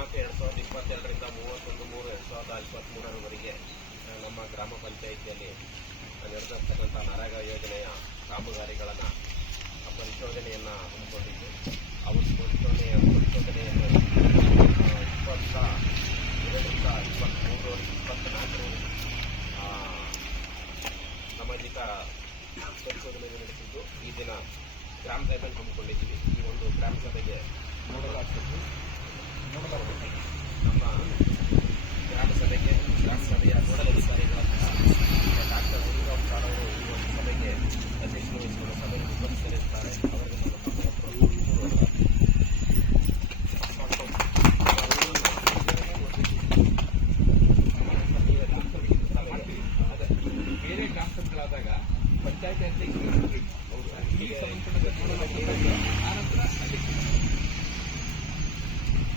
14/2022ರಿಂದ 31/3/2023 ನಮ್ಮ ಗ್ರಾಮ ಪಂಚಾಯಿತಿಯಲ್ಲಿ ನಡೆದಿರ್ತಕ್ಕಂಥ ನರೇಗಾ ಯೋಜನೆಯ ಕಾಮಗಾರಿಗಳನ್ನು ಪರಿಶೋಧನೆಯನ್ನು ಹಮ್ಮಿಕೊಂಡಿದ್ದು ಅವರು ಪರಿಶೋಧನೆಯನ್ನು 22ರಿಂದ 23-24 ಸಾಮಾಜಿಕ ಪರಿಶೋಧನೆ ನಡೆಸಿದ್ದು ಈ ದಿನ ಗ್ರಾಮ ಸಭೆಯನ್ನು ಹಮ್ಮಿಕೊಂಡಿದ್ದೀವಿ. ಈ ಒಂದು ಗ್ರಾಮ ಸಭೆಗೆ ನಮ್ಮ ಗ್ರಾಮ ಸಭೆಗೆ ಗ್ರಾಮ ಸಭೆಯ ನೋಡಲ್ ಅಧಿಕಾರಿಗಳಾದ ಡಾಕ್ಟರ್ ಗುರುರಾವ್ ಸರ್ ಅವರು ಈ ಒಂದು ಸಭೆಗೆ ಅಧ್ಯಕ್ಷತೆ ವಹಿಸಿಕೊಂಡು ಸಭೆಗೆ ಉಪಸ್ಥಿತರಿರುತ್ತಾರೆ. ಅವರಿಗೆ ಬೇರೆ ಗ್ರಾಮ ಸಭೆಗಳಾದಾಗ ಪಂಚಾಯತ್ ಅಧ್ಯಕ್ಷರು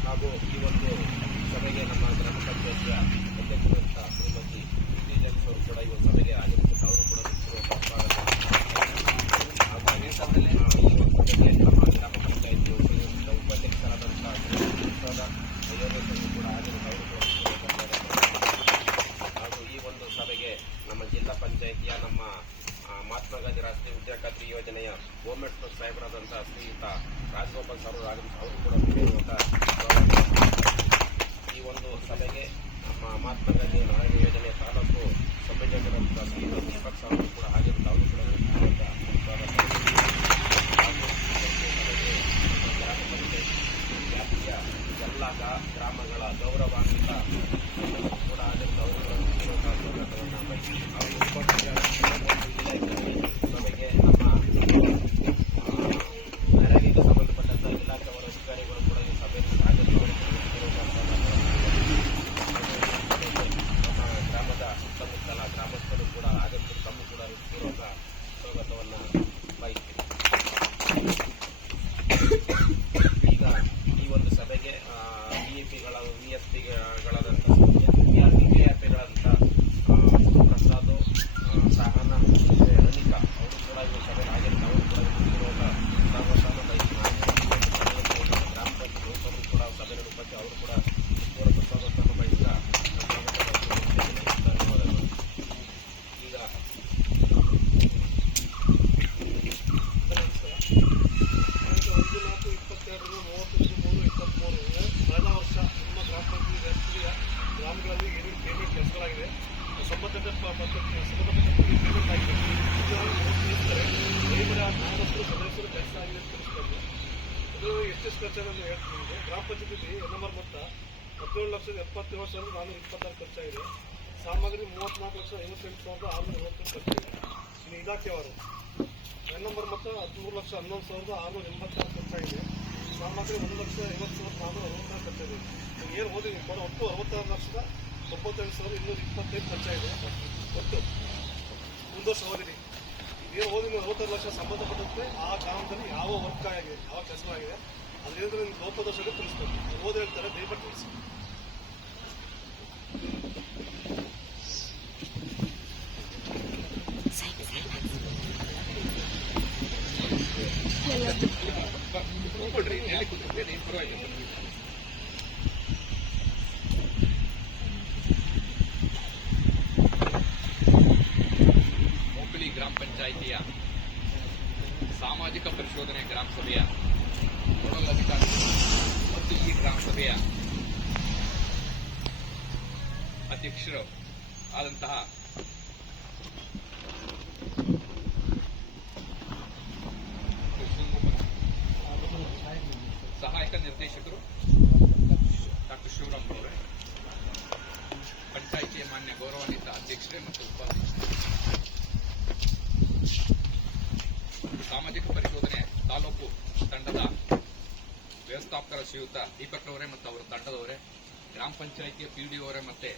ಹಾಗೂ ಈ ಒಂದು ಸಭೆಗೆ ನಮ್ಮ ಗ್ರಾಮ ಪಂಚಾಯತಿಯ ಅಧ್ಯಕ್ಷರಂತ ಶ್ರೀಮತಿ ಜಗದೀಶ್ ಅವರು ಕೂಡ ಈ ಒಂದು ಸಭೆಗೆ ಆಗಮಿಸಿದ್ದು ಅವರು ಕೂಡ ಹಾಗೂ ಈ ಒಂದು ಸಭೆಗೆ ನಮ್ಮ ಗ್ರಾಮ ಪಂಚಾಯತಿ ಉಪಾಧ್ಯಕ್ಷರಾದಂಥ ಅಯೋಧ್ಯರು ಕೂಡ ಆಗಿರುವ ಅವರು ಕೂಡ ಹಾಗೂ ಈ ಒಂದು ಸಭೆಗೆ ನಮ್ಮ ಜಿಲ್ಲಾ ಪಂಚಾಯತಿಯ ನಮ್ಮ ಮಹಾತ್ಮ ಗಾಂಧಿ ರಾಷ್ಟ್ರೀಯ ಉದ್ಯೋಗ ಖಾತ್ರಿ ಯೋಜನೆಯ ಗೌರ್ಮೆಂಟ್ ಸಾಹೇಬರಾದಂಥ ಶ್ರೀಯುತ ರಾಜಗೋಪಾಲ್ ಸರ್ ಅವರು ಕೂಡ ಈ ಒಂದು ಸಭೆಗೆ ನಮ್ಮ ಮಹಾತ್ಮ ಗಾಂಧಿ ನರೇಗಾ ಯೋಜನೆಯ ತಾಲೂಕು ಸಂಯೋಜಕರಾದಂಥ ಶ್ರೀಯುತ ದೀಪಕ್ ಸರ್ ಅವರು ಕೂಡ ಆಗಿರುತ್ತೆ. ಅವರು ಕೂಡ ಗ್ರಾಮ ಪಂಚಾಯತಿ ವ್ಯಾಪ್ತಿಯ ಎಲ್ಲ ಗ್ರಾಮಗಳ ಗೌರವಾನ್ವಿತ ಕೂಡ ಆಗಿರುತ್ತೆ. ಅವರು ಸಭೆಗೆ ನಮ್ಮ ನರೇಗಾಗೆ ಸಂಬಂಧಪಟ್ಟಂಥ ಇಲಾಖೆಯವರ ಅಧಿಕಾರಿಗಳು ಕೂಡ ಈ ಸಭೆಯಲ್ಲಿ ನಮ್ಮ ಗ್ರಾಮದ ಸುತ್ತಮುತ್ತಲ ಗ್ರಾಮಸ್ಥರು ಕೂಡ ಆಗಮಿಸಿ ತಮ್ಮ ಕೂಡ ಪೂರ್ವಕ ಸ್ವಾಗತವನ್ನು ಬಯಸ್ತೀವಿ. ಈಗ ಈ ಒಂದು ಸಭೆಗೆ ವಿಎಸ್ಪಿಗಳಾದಂಥ ವಿಆರ್ಪಿಗಳಾದಂಥ ಪ್ರಸಾದ್ ಸಹನಾ ಅನಿತಾ ಅವರು ಕೂಡ ಈ ಸಭೆಗೆ ಆಗಿರುತ್ತೆ. ಅವರು ಕೂಡ ಪೂರ್ವಕ ಸ್ವಾಗತವನ್ನು ಬಯಸ್ತೀವಿ. ಗ್ರಾಮ ಪಂಚಾಯತ್ ಅವರು ಕೂಡ ಸಭೆಯಲ್ಲಿ ಉಪಸ್ಥಿತಿ ಅವರು ಕೂಡ ಪೂರ್ವಕ ಸ್ವಾಗತವನ್ನು ಬಯಸಿದ ಧನ್ಯವಾದಗಳು. ಈಗ 1/4/22/23 ಕಳೆದ ವರ್ಷ ನಮ್ಮ ಗ್ರಾಮ ಪಂಚಾಯತ್ ವ್ಯಾಪ್ತಿಯ ಗ್ರಾಮಗಳಲ್ಲಿ ಏನೇನು ಪೇಮೆಂಟ್ ಕೆಲಸಗಳಾಗಿದೆ ಸಂಬಂಧಪಟ್ಟ ಪೇಮೆಂಟ್ ಆಗಿದೆ. ತಿಳಿಸ್ತಾರೆ ರೈತರ ನಾಲ್ಕು ಸದಸ್ಯರು ಕೆಲಸ ಆಗಿದೆ ಅಂತ ತಿಳಿಸ್ತಾರೆ. ಅದು ಎಷ್ಟು ಖರ್ಚಾಗಿದೆ ಹೇಳ್ತೀನಿ ನಿಮಗೆ. ಗ್ರಾಮ ಪಂಚಾಯತಿಯಲ್ಲಿ ನಂಬರ್ ಮೊತ್ತ 17,77,426 ಖರ್ಚಾಗಿದೆ. ಸಾಮಗ್ರಿ 34,58,690 ಖರ್ಚಾಗಿದೆ. ಇನ್ನು ಇಲಾಖೆಯವರು ನಂಬರ್ ಮೊತ್ತ 13,11,686 ಖರ್ಚಾಗಿದೆ. ಸಾಮಗ್ರಿ 1,50,460 ಖರ್ಚಾಗಿದೆ. ಏನು ಓದಿ ಒಟ್ಟು 66,98,225 ಖರ್ಚಾಗಿದೆ. ಒಟ್ಟು ಒಂದು ವರ್ಷ ಓದಿರಿ. ಏನು ಓದಿ 66 ಲಕ್ಷ ಸಂಬಂಧಪಟ್ಟಂತೆ ಆ ಗ್ರಾಮದಲ್ಲಿ ಯಾವ ವರ್ಕ್ ಆಗಿದೆ, ಯಾವ ಕೆಲಸವಾಗಿದೆ ಅದರಿಂದ ನಿಮ್ಗೆ ಲೋಪದೋಷಗಳು ತಿಳಿಸ್ಬೇಕು. ಓದಿ ಹೇಳ್ತಾರೆ, ದಯವಿಟ್ಟು ತಿಳಿಸಿ. ಮೂಕಲಿ ಗ್ರಾಮ ಪಂಚಾಯಿತಿಯ ಸಾಮಾಜಿಕ ಪರಿಶೋಧನೆ ಗ್ರಾಮ ಸಭೆಯ ನೋಡಲ್ ಅಧಿಕಾರಿಗಳು ಮತ್ತು ಈ ಗ್ರಾಮ ಸಭೆಯ ಅಧ್ಯಕ್ಷರು ಆದಂತಹ ಸಹಾಯಕ ನಿರ್ದೇಶಕರು ಡಾಕ್ಟರ್ ಶಿವರಾಮ್ ಅವರೇ, ಪಂಚಾಯಿತಿಯ ಮಾನ್ಯ ಗೌರವಾನ್ವಿತ ಅಧ್ಯಕ್ಷರೇ ಮತ್ತು ಉಪಾಧ್ಯಕ್ಷರೇ, ಸಾಮಾಜಿಕ ಪರಿಶೋಧನೆ ತಾಲೂಕು ತಂಡದ ವ್ಯವಸ್ಥಾಪಕರ ಶ್ರೀಯುತ ದೀಪಕ್ ಅವರೇ ಮತ್ತು ಅವರ ತಂಡದವರೇ, ಗ್ರಾಮ ಪಂಚಾಯಿತಿಯ ಪಿಡಿಒ ಅವರೇ ಮತ್ತೆ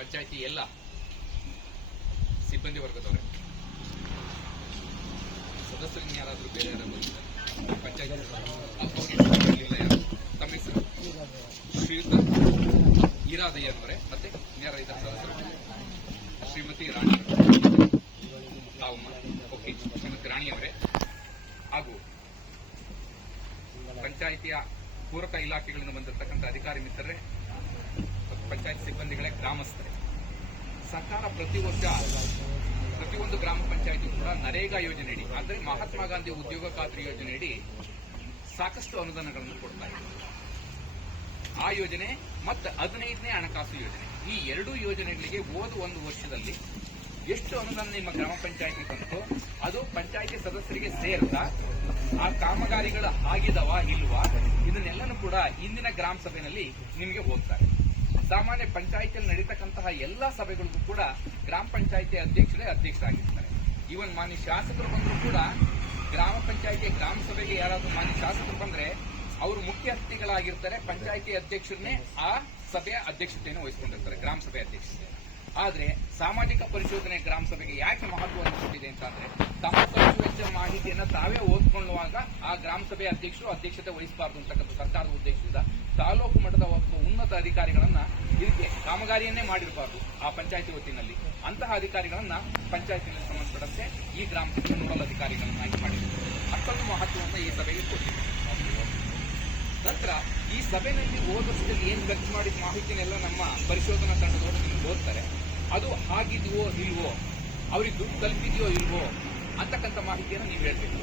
ಪಂಚಾಯಿತಿ ಎಲ್ಲ ಸಿಬ್ಬಂದಿ ವರ್ಗದವರೇ, ಸದಸ್ಯರಿಗೆ ಯಾರಾದರೂ ಬೇರೆ ಯಾರು ಬಂದಿದ್ದಾರೆ ಪಂಚಾಯತ್ ತಮ್ಮ ಹೆಸರು ಶ್ರೀಯುತ ಈರಾದಯ್ಯನವರೇ ಮತ್ತೆ ಇನ್ಯಾರ ಇದ್ದಾರೆ ಸದಸ್ಯರು ಶ್ರೀಮತಿ ರಾಣಿ ತಾವು ಓಕೆ ಶ್ರೀಮತಿ ರಾಣಿಯವರೇ ಹಾಗೂ ಪಂಚಾಯಿತಿಯ ಪೂರಕ ಇಲಾಖೆಗಳಿಂದ ಬಂದಿರತಕ್ಕಂಥ ಅಧಿಕಾರಿ ಮಿತ್ರರೇ, ಪಂಚಾಯತ್ ಸಿಬ್ಬಂದಿಗಳೇ, ಗ್ರಾಮಸ್ಥರೇ, ಸರ್ಕಾರ ಪ್ರತಿ ವರ್ಷ ಪ್ರತಿಯೊಂದು ಗ್ರಾಮ ಪಂಚಾಯತಿ ಕೂಡ ನರೇಗಾ ಯೋಜನೆಯಡಿ ಅಂದರೆ ಮಹಾತ್ಮ ಗಾಂಧಿ ಉದ್ಯೋಗ ಖಾತ್ರಿ ಯೋಜನೆಯಡಿ ಸಾಕಷ್ಟು ಅನುದಾನಗಳನ್ನು ಕೊಡ್ತಾ ಇದೆ. ಆ ಯೋಜನೆ ಮತ್ತು 15ನೇ ಹಣಕಾಸು ಯೋಜನೆ, ಈ ಎರಡೂ ಯೋಜನೆಗಳಿಗೆ ಹೋದ ಒಂದು ವರ್ಷದಲ್ಲಿ ಎಷ್ಟು ಅನುದಾನ ನಿಮ್ಮ ಗ್ರಾಮ ಪಂಚಾಯತಿ ಬಂತು ಅದು ಪಂಚಾಯತಿ ಸದಸ್ಯರಿಗೆ ಸೇರ್ತಾ ಆ ಕಾಮಗಾರಿಗಳು ಆಗಿದವ ಇಲ್ವಾ ಇದನ್ನೆಲ್ಲನೂ ಕೂಡ ಇಂದಿನ ಗ್ರಾಮ ಸಭೆಯಲ್ಲಿ ನಿಮಗೆ ಹೋಗ್ತಾರೆ. ಸಾಮಾನ್ಯ ಪಂಚಾಯತಿಯಲ್ಲಿ ನಡೀತಕ್ಕಂತಹ ಎಲ್ಲಾ ಸಭೆಗಳಿಗೂ ಕೂಡ ಗ್ರಾಮ ಪಂಚಾಯತಿ ಅಧ್ಯಕ್ಷರೇ ಅಧ್ಯಕ್ಷರಾಗಿರ್ತಾರೆ. ಇವನ್ ಮಾನ್ಯ ಶಾಸಕರು ಬಂದರೂ ಕೂಡ ಗ್ರಾಮ ಪಂಚಾಯತಿ ಗ್ರಾಮ ಸಭೆಗೆ ಯಾರಾದ್ರೂ ಮಾನ್ಯ ಶಾಸಕರು ಬಂದ್ರೆ ಅವರು ಮುಖ್ಯ ಅತಿಥಿಗಳಾಗಿರ್ತಾರೆ. ಪಂಚಾಯತಿ ಅಧ್ಯಕ್ಷರನ್ನೇ ಆ ಸಭೆಯ ಅಧ್ಯಕ್ಷತೆಯನ್ನು ವಹಿಸಿಕೊಂಡಿರ್ತಾರೆ, ಗ್ರಾಮ ಸಭೆ ಅಧ್ಯಕ್ಷತೆ. ಆದ್ರೆ ಸಾಮಾಜಿಕ ಪರಿಶೋಧನೆ ಗ್ರಾಮ ಸಭೆಗೆ ಯಾಕೆ ಮಹತ್ವವನ್ನು ಕೊಟ್ಟಿದೆ ಅಂತಂದ್ರೆ ತಮ್ಮ ಖರ್ಚು ವೆಚ್ಚ ಮಾಹಿತಿಯನ್ನು ತಾವೇ ಓದ್ಕೊಳ್ಳುವಾಗ ಆ ಗ್ರಾಮ ಸಭೆ ಅಧ್ಯಕ್ಷರು ಅಧ್ಯಕ್ಷತೆ ವಹಿಸಬಾರದು ಅಂತಕ್ಕಂಥ ಸರ್ಕಾರದ ಉದ್ದೇಶದಿಂದ ತಾಲೂಕು ಮಟ್ಟದ ಒಬ್ಬ ಉನ್ನತ ಅಧಿಕಾರಿಗಳನ್ನ ಇದಕ್ಕೆ ಕಾಮಗಾರಿಯನ್ನೇ ಮಾಡಿರಬಾರದು ಆ ಪಂಚಾಯತಿ ಹೊತ್ತಿನಲ್ಲಿ ಅಂತಹ ಅಧಿಕಾರಿಗಳನ್ನ ಪಂಚಾಯತಿನಲ್ಲಿ ಸಂಬಂಧಪಟ್ಟಂತೆ ಈ ಗ್ರಾಮ ಸಭೆ ನೋಡಲ್ ಅಧಿಕಾರಿಗಳನ್ನ ಆಯ್ಕೆ ಮಾಡಿದ್ದಾರೆ. ಅಷ್ಟೊಂದು ಮಹತ್ವವನ್ನು ಈ ಸಭೆಗೆ ಕೊಟ್ಟಿದೆ. ನಂತರ ಈ ಸಭೆಯಲ್ಲಿ ಹೋದ ವರ್ಷದಲ್ಲಿ ಏನ್ ಖರ್ಚು ಮಾಡಿದ ಮಾಹಿತಿನೆಲ್ಲ ನಮ್ಮ ಪರಿಶೋಧನಾ ತಂಡದವರು ನಿಮ್ಗೆ ಓದ್ತಾರೆ. ಅದು ಆಗಿದೆಯೋ ಇಲ್ವೋ, ಅವ್ರಿಗೆ ದುಡ್ಡು ತಲುಪಿದೆಯೋ ಇಲ್ವೋ ಅಂತಕ್ಕಂಥ ಮಾಹಿತಿಯನ್ನು ನೀವು ಹೇಳ್ಬೇಕು.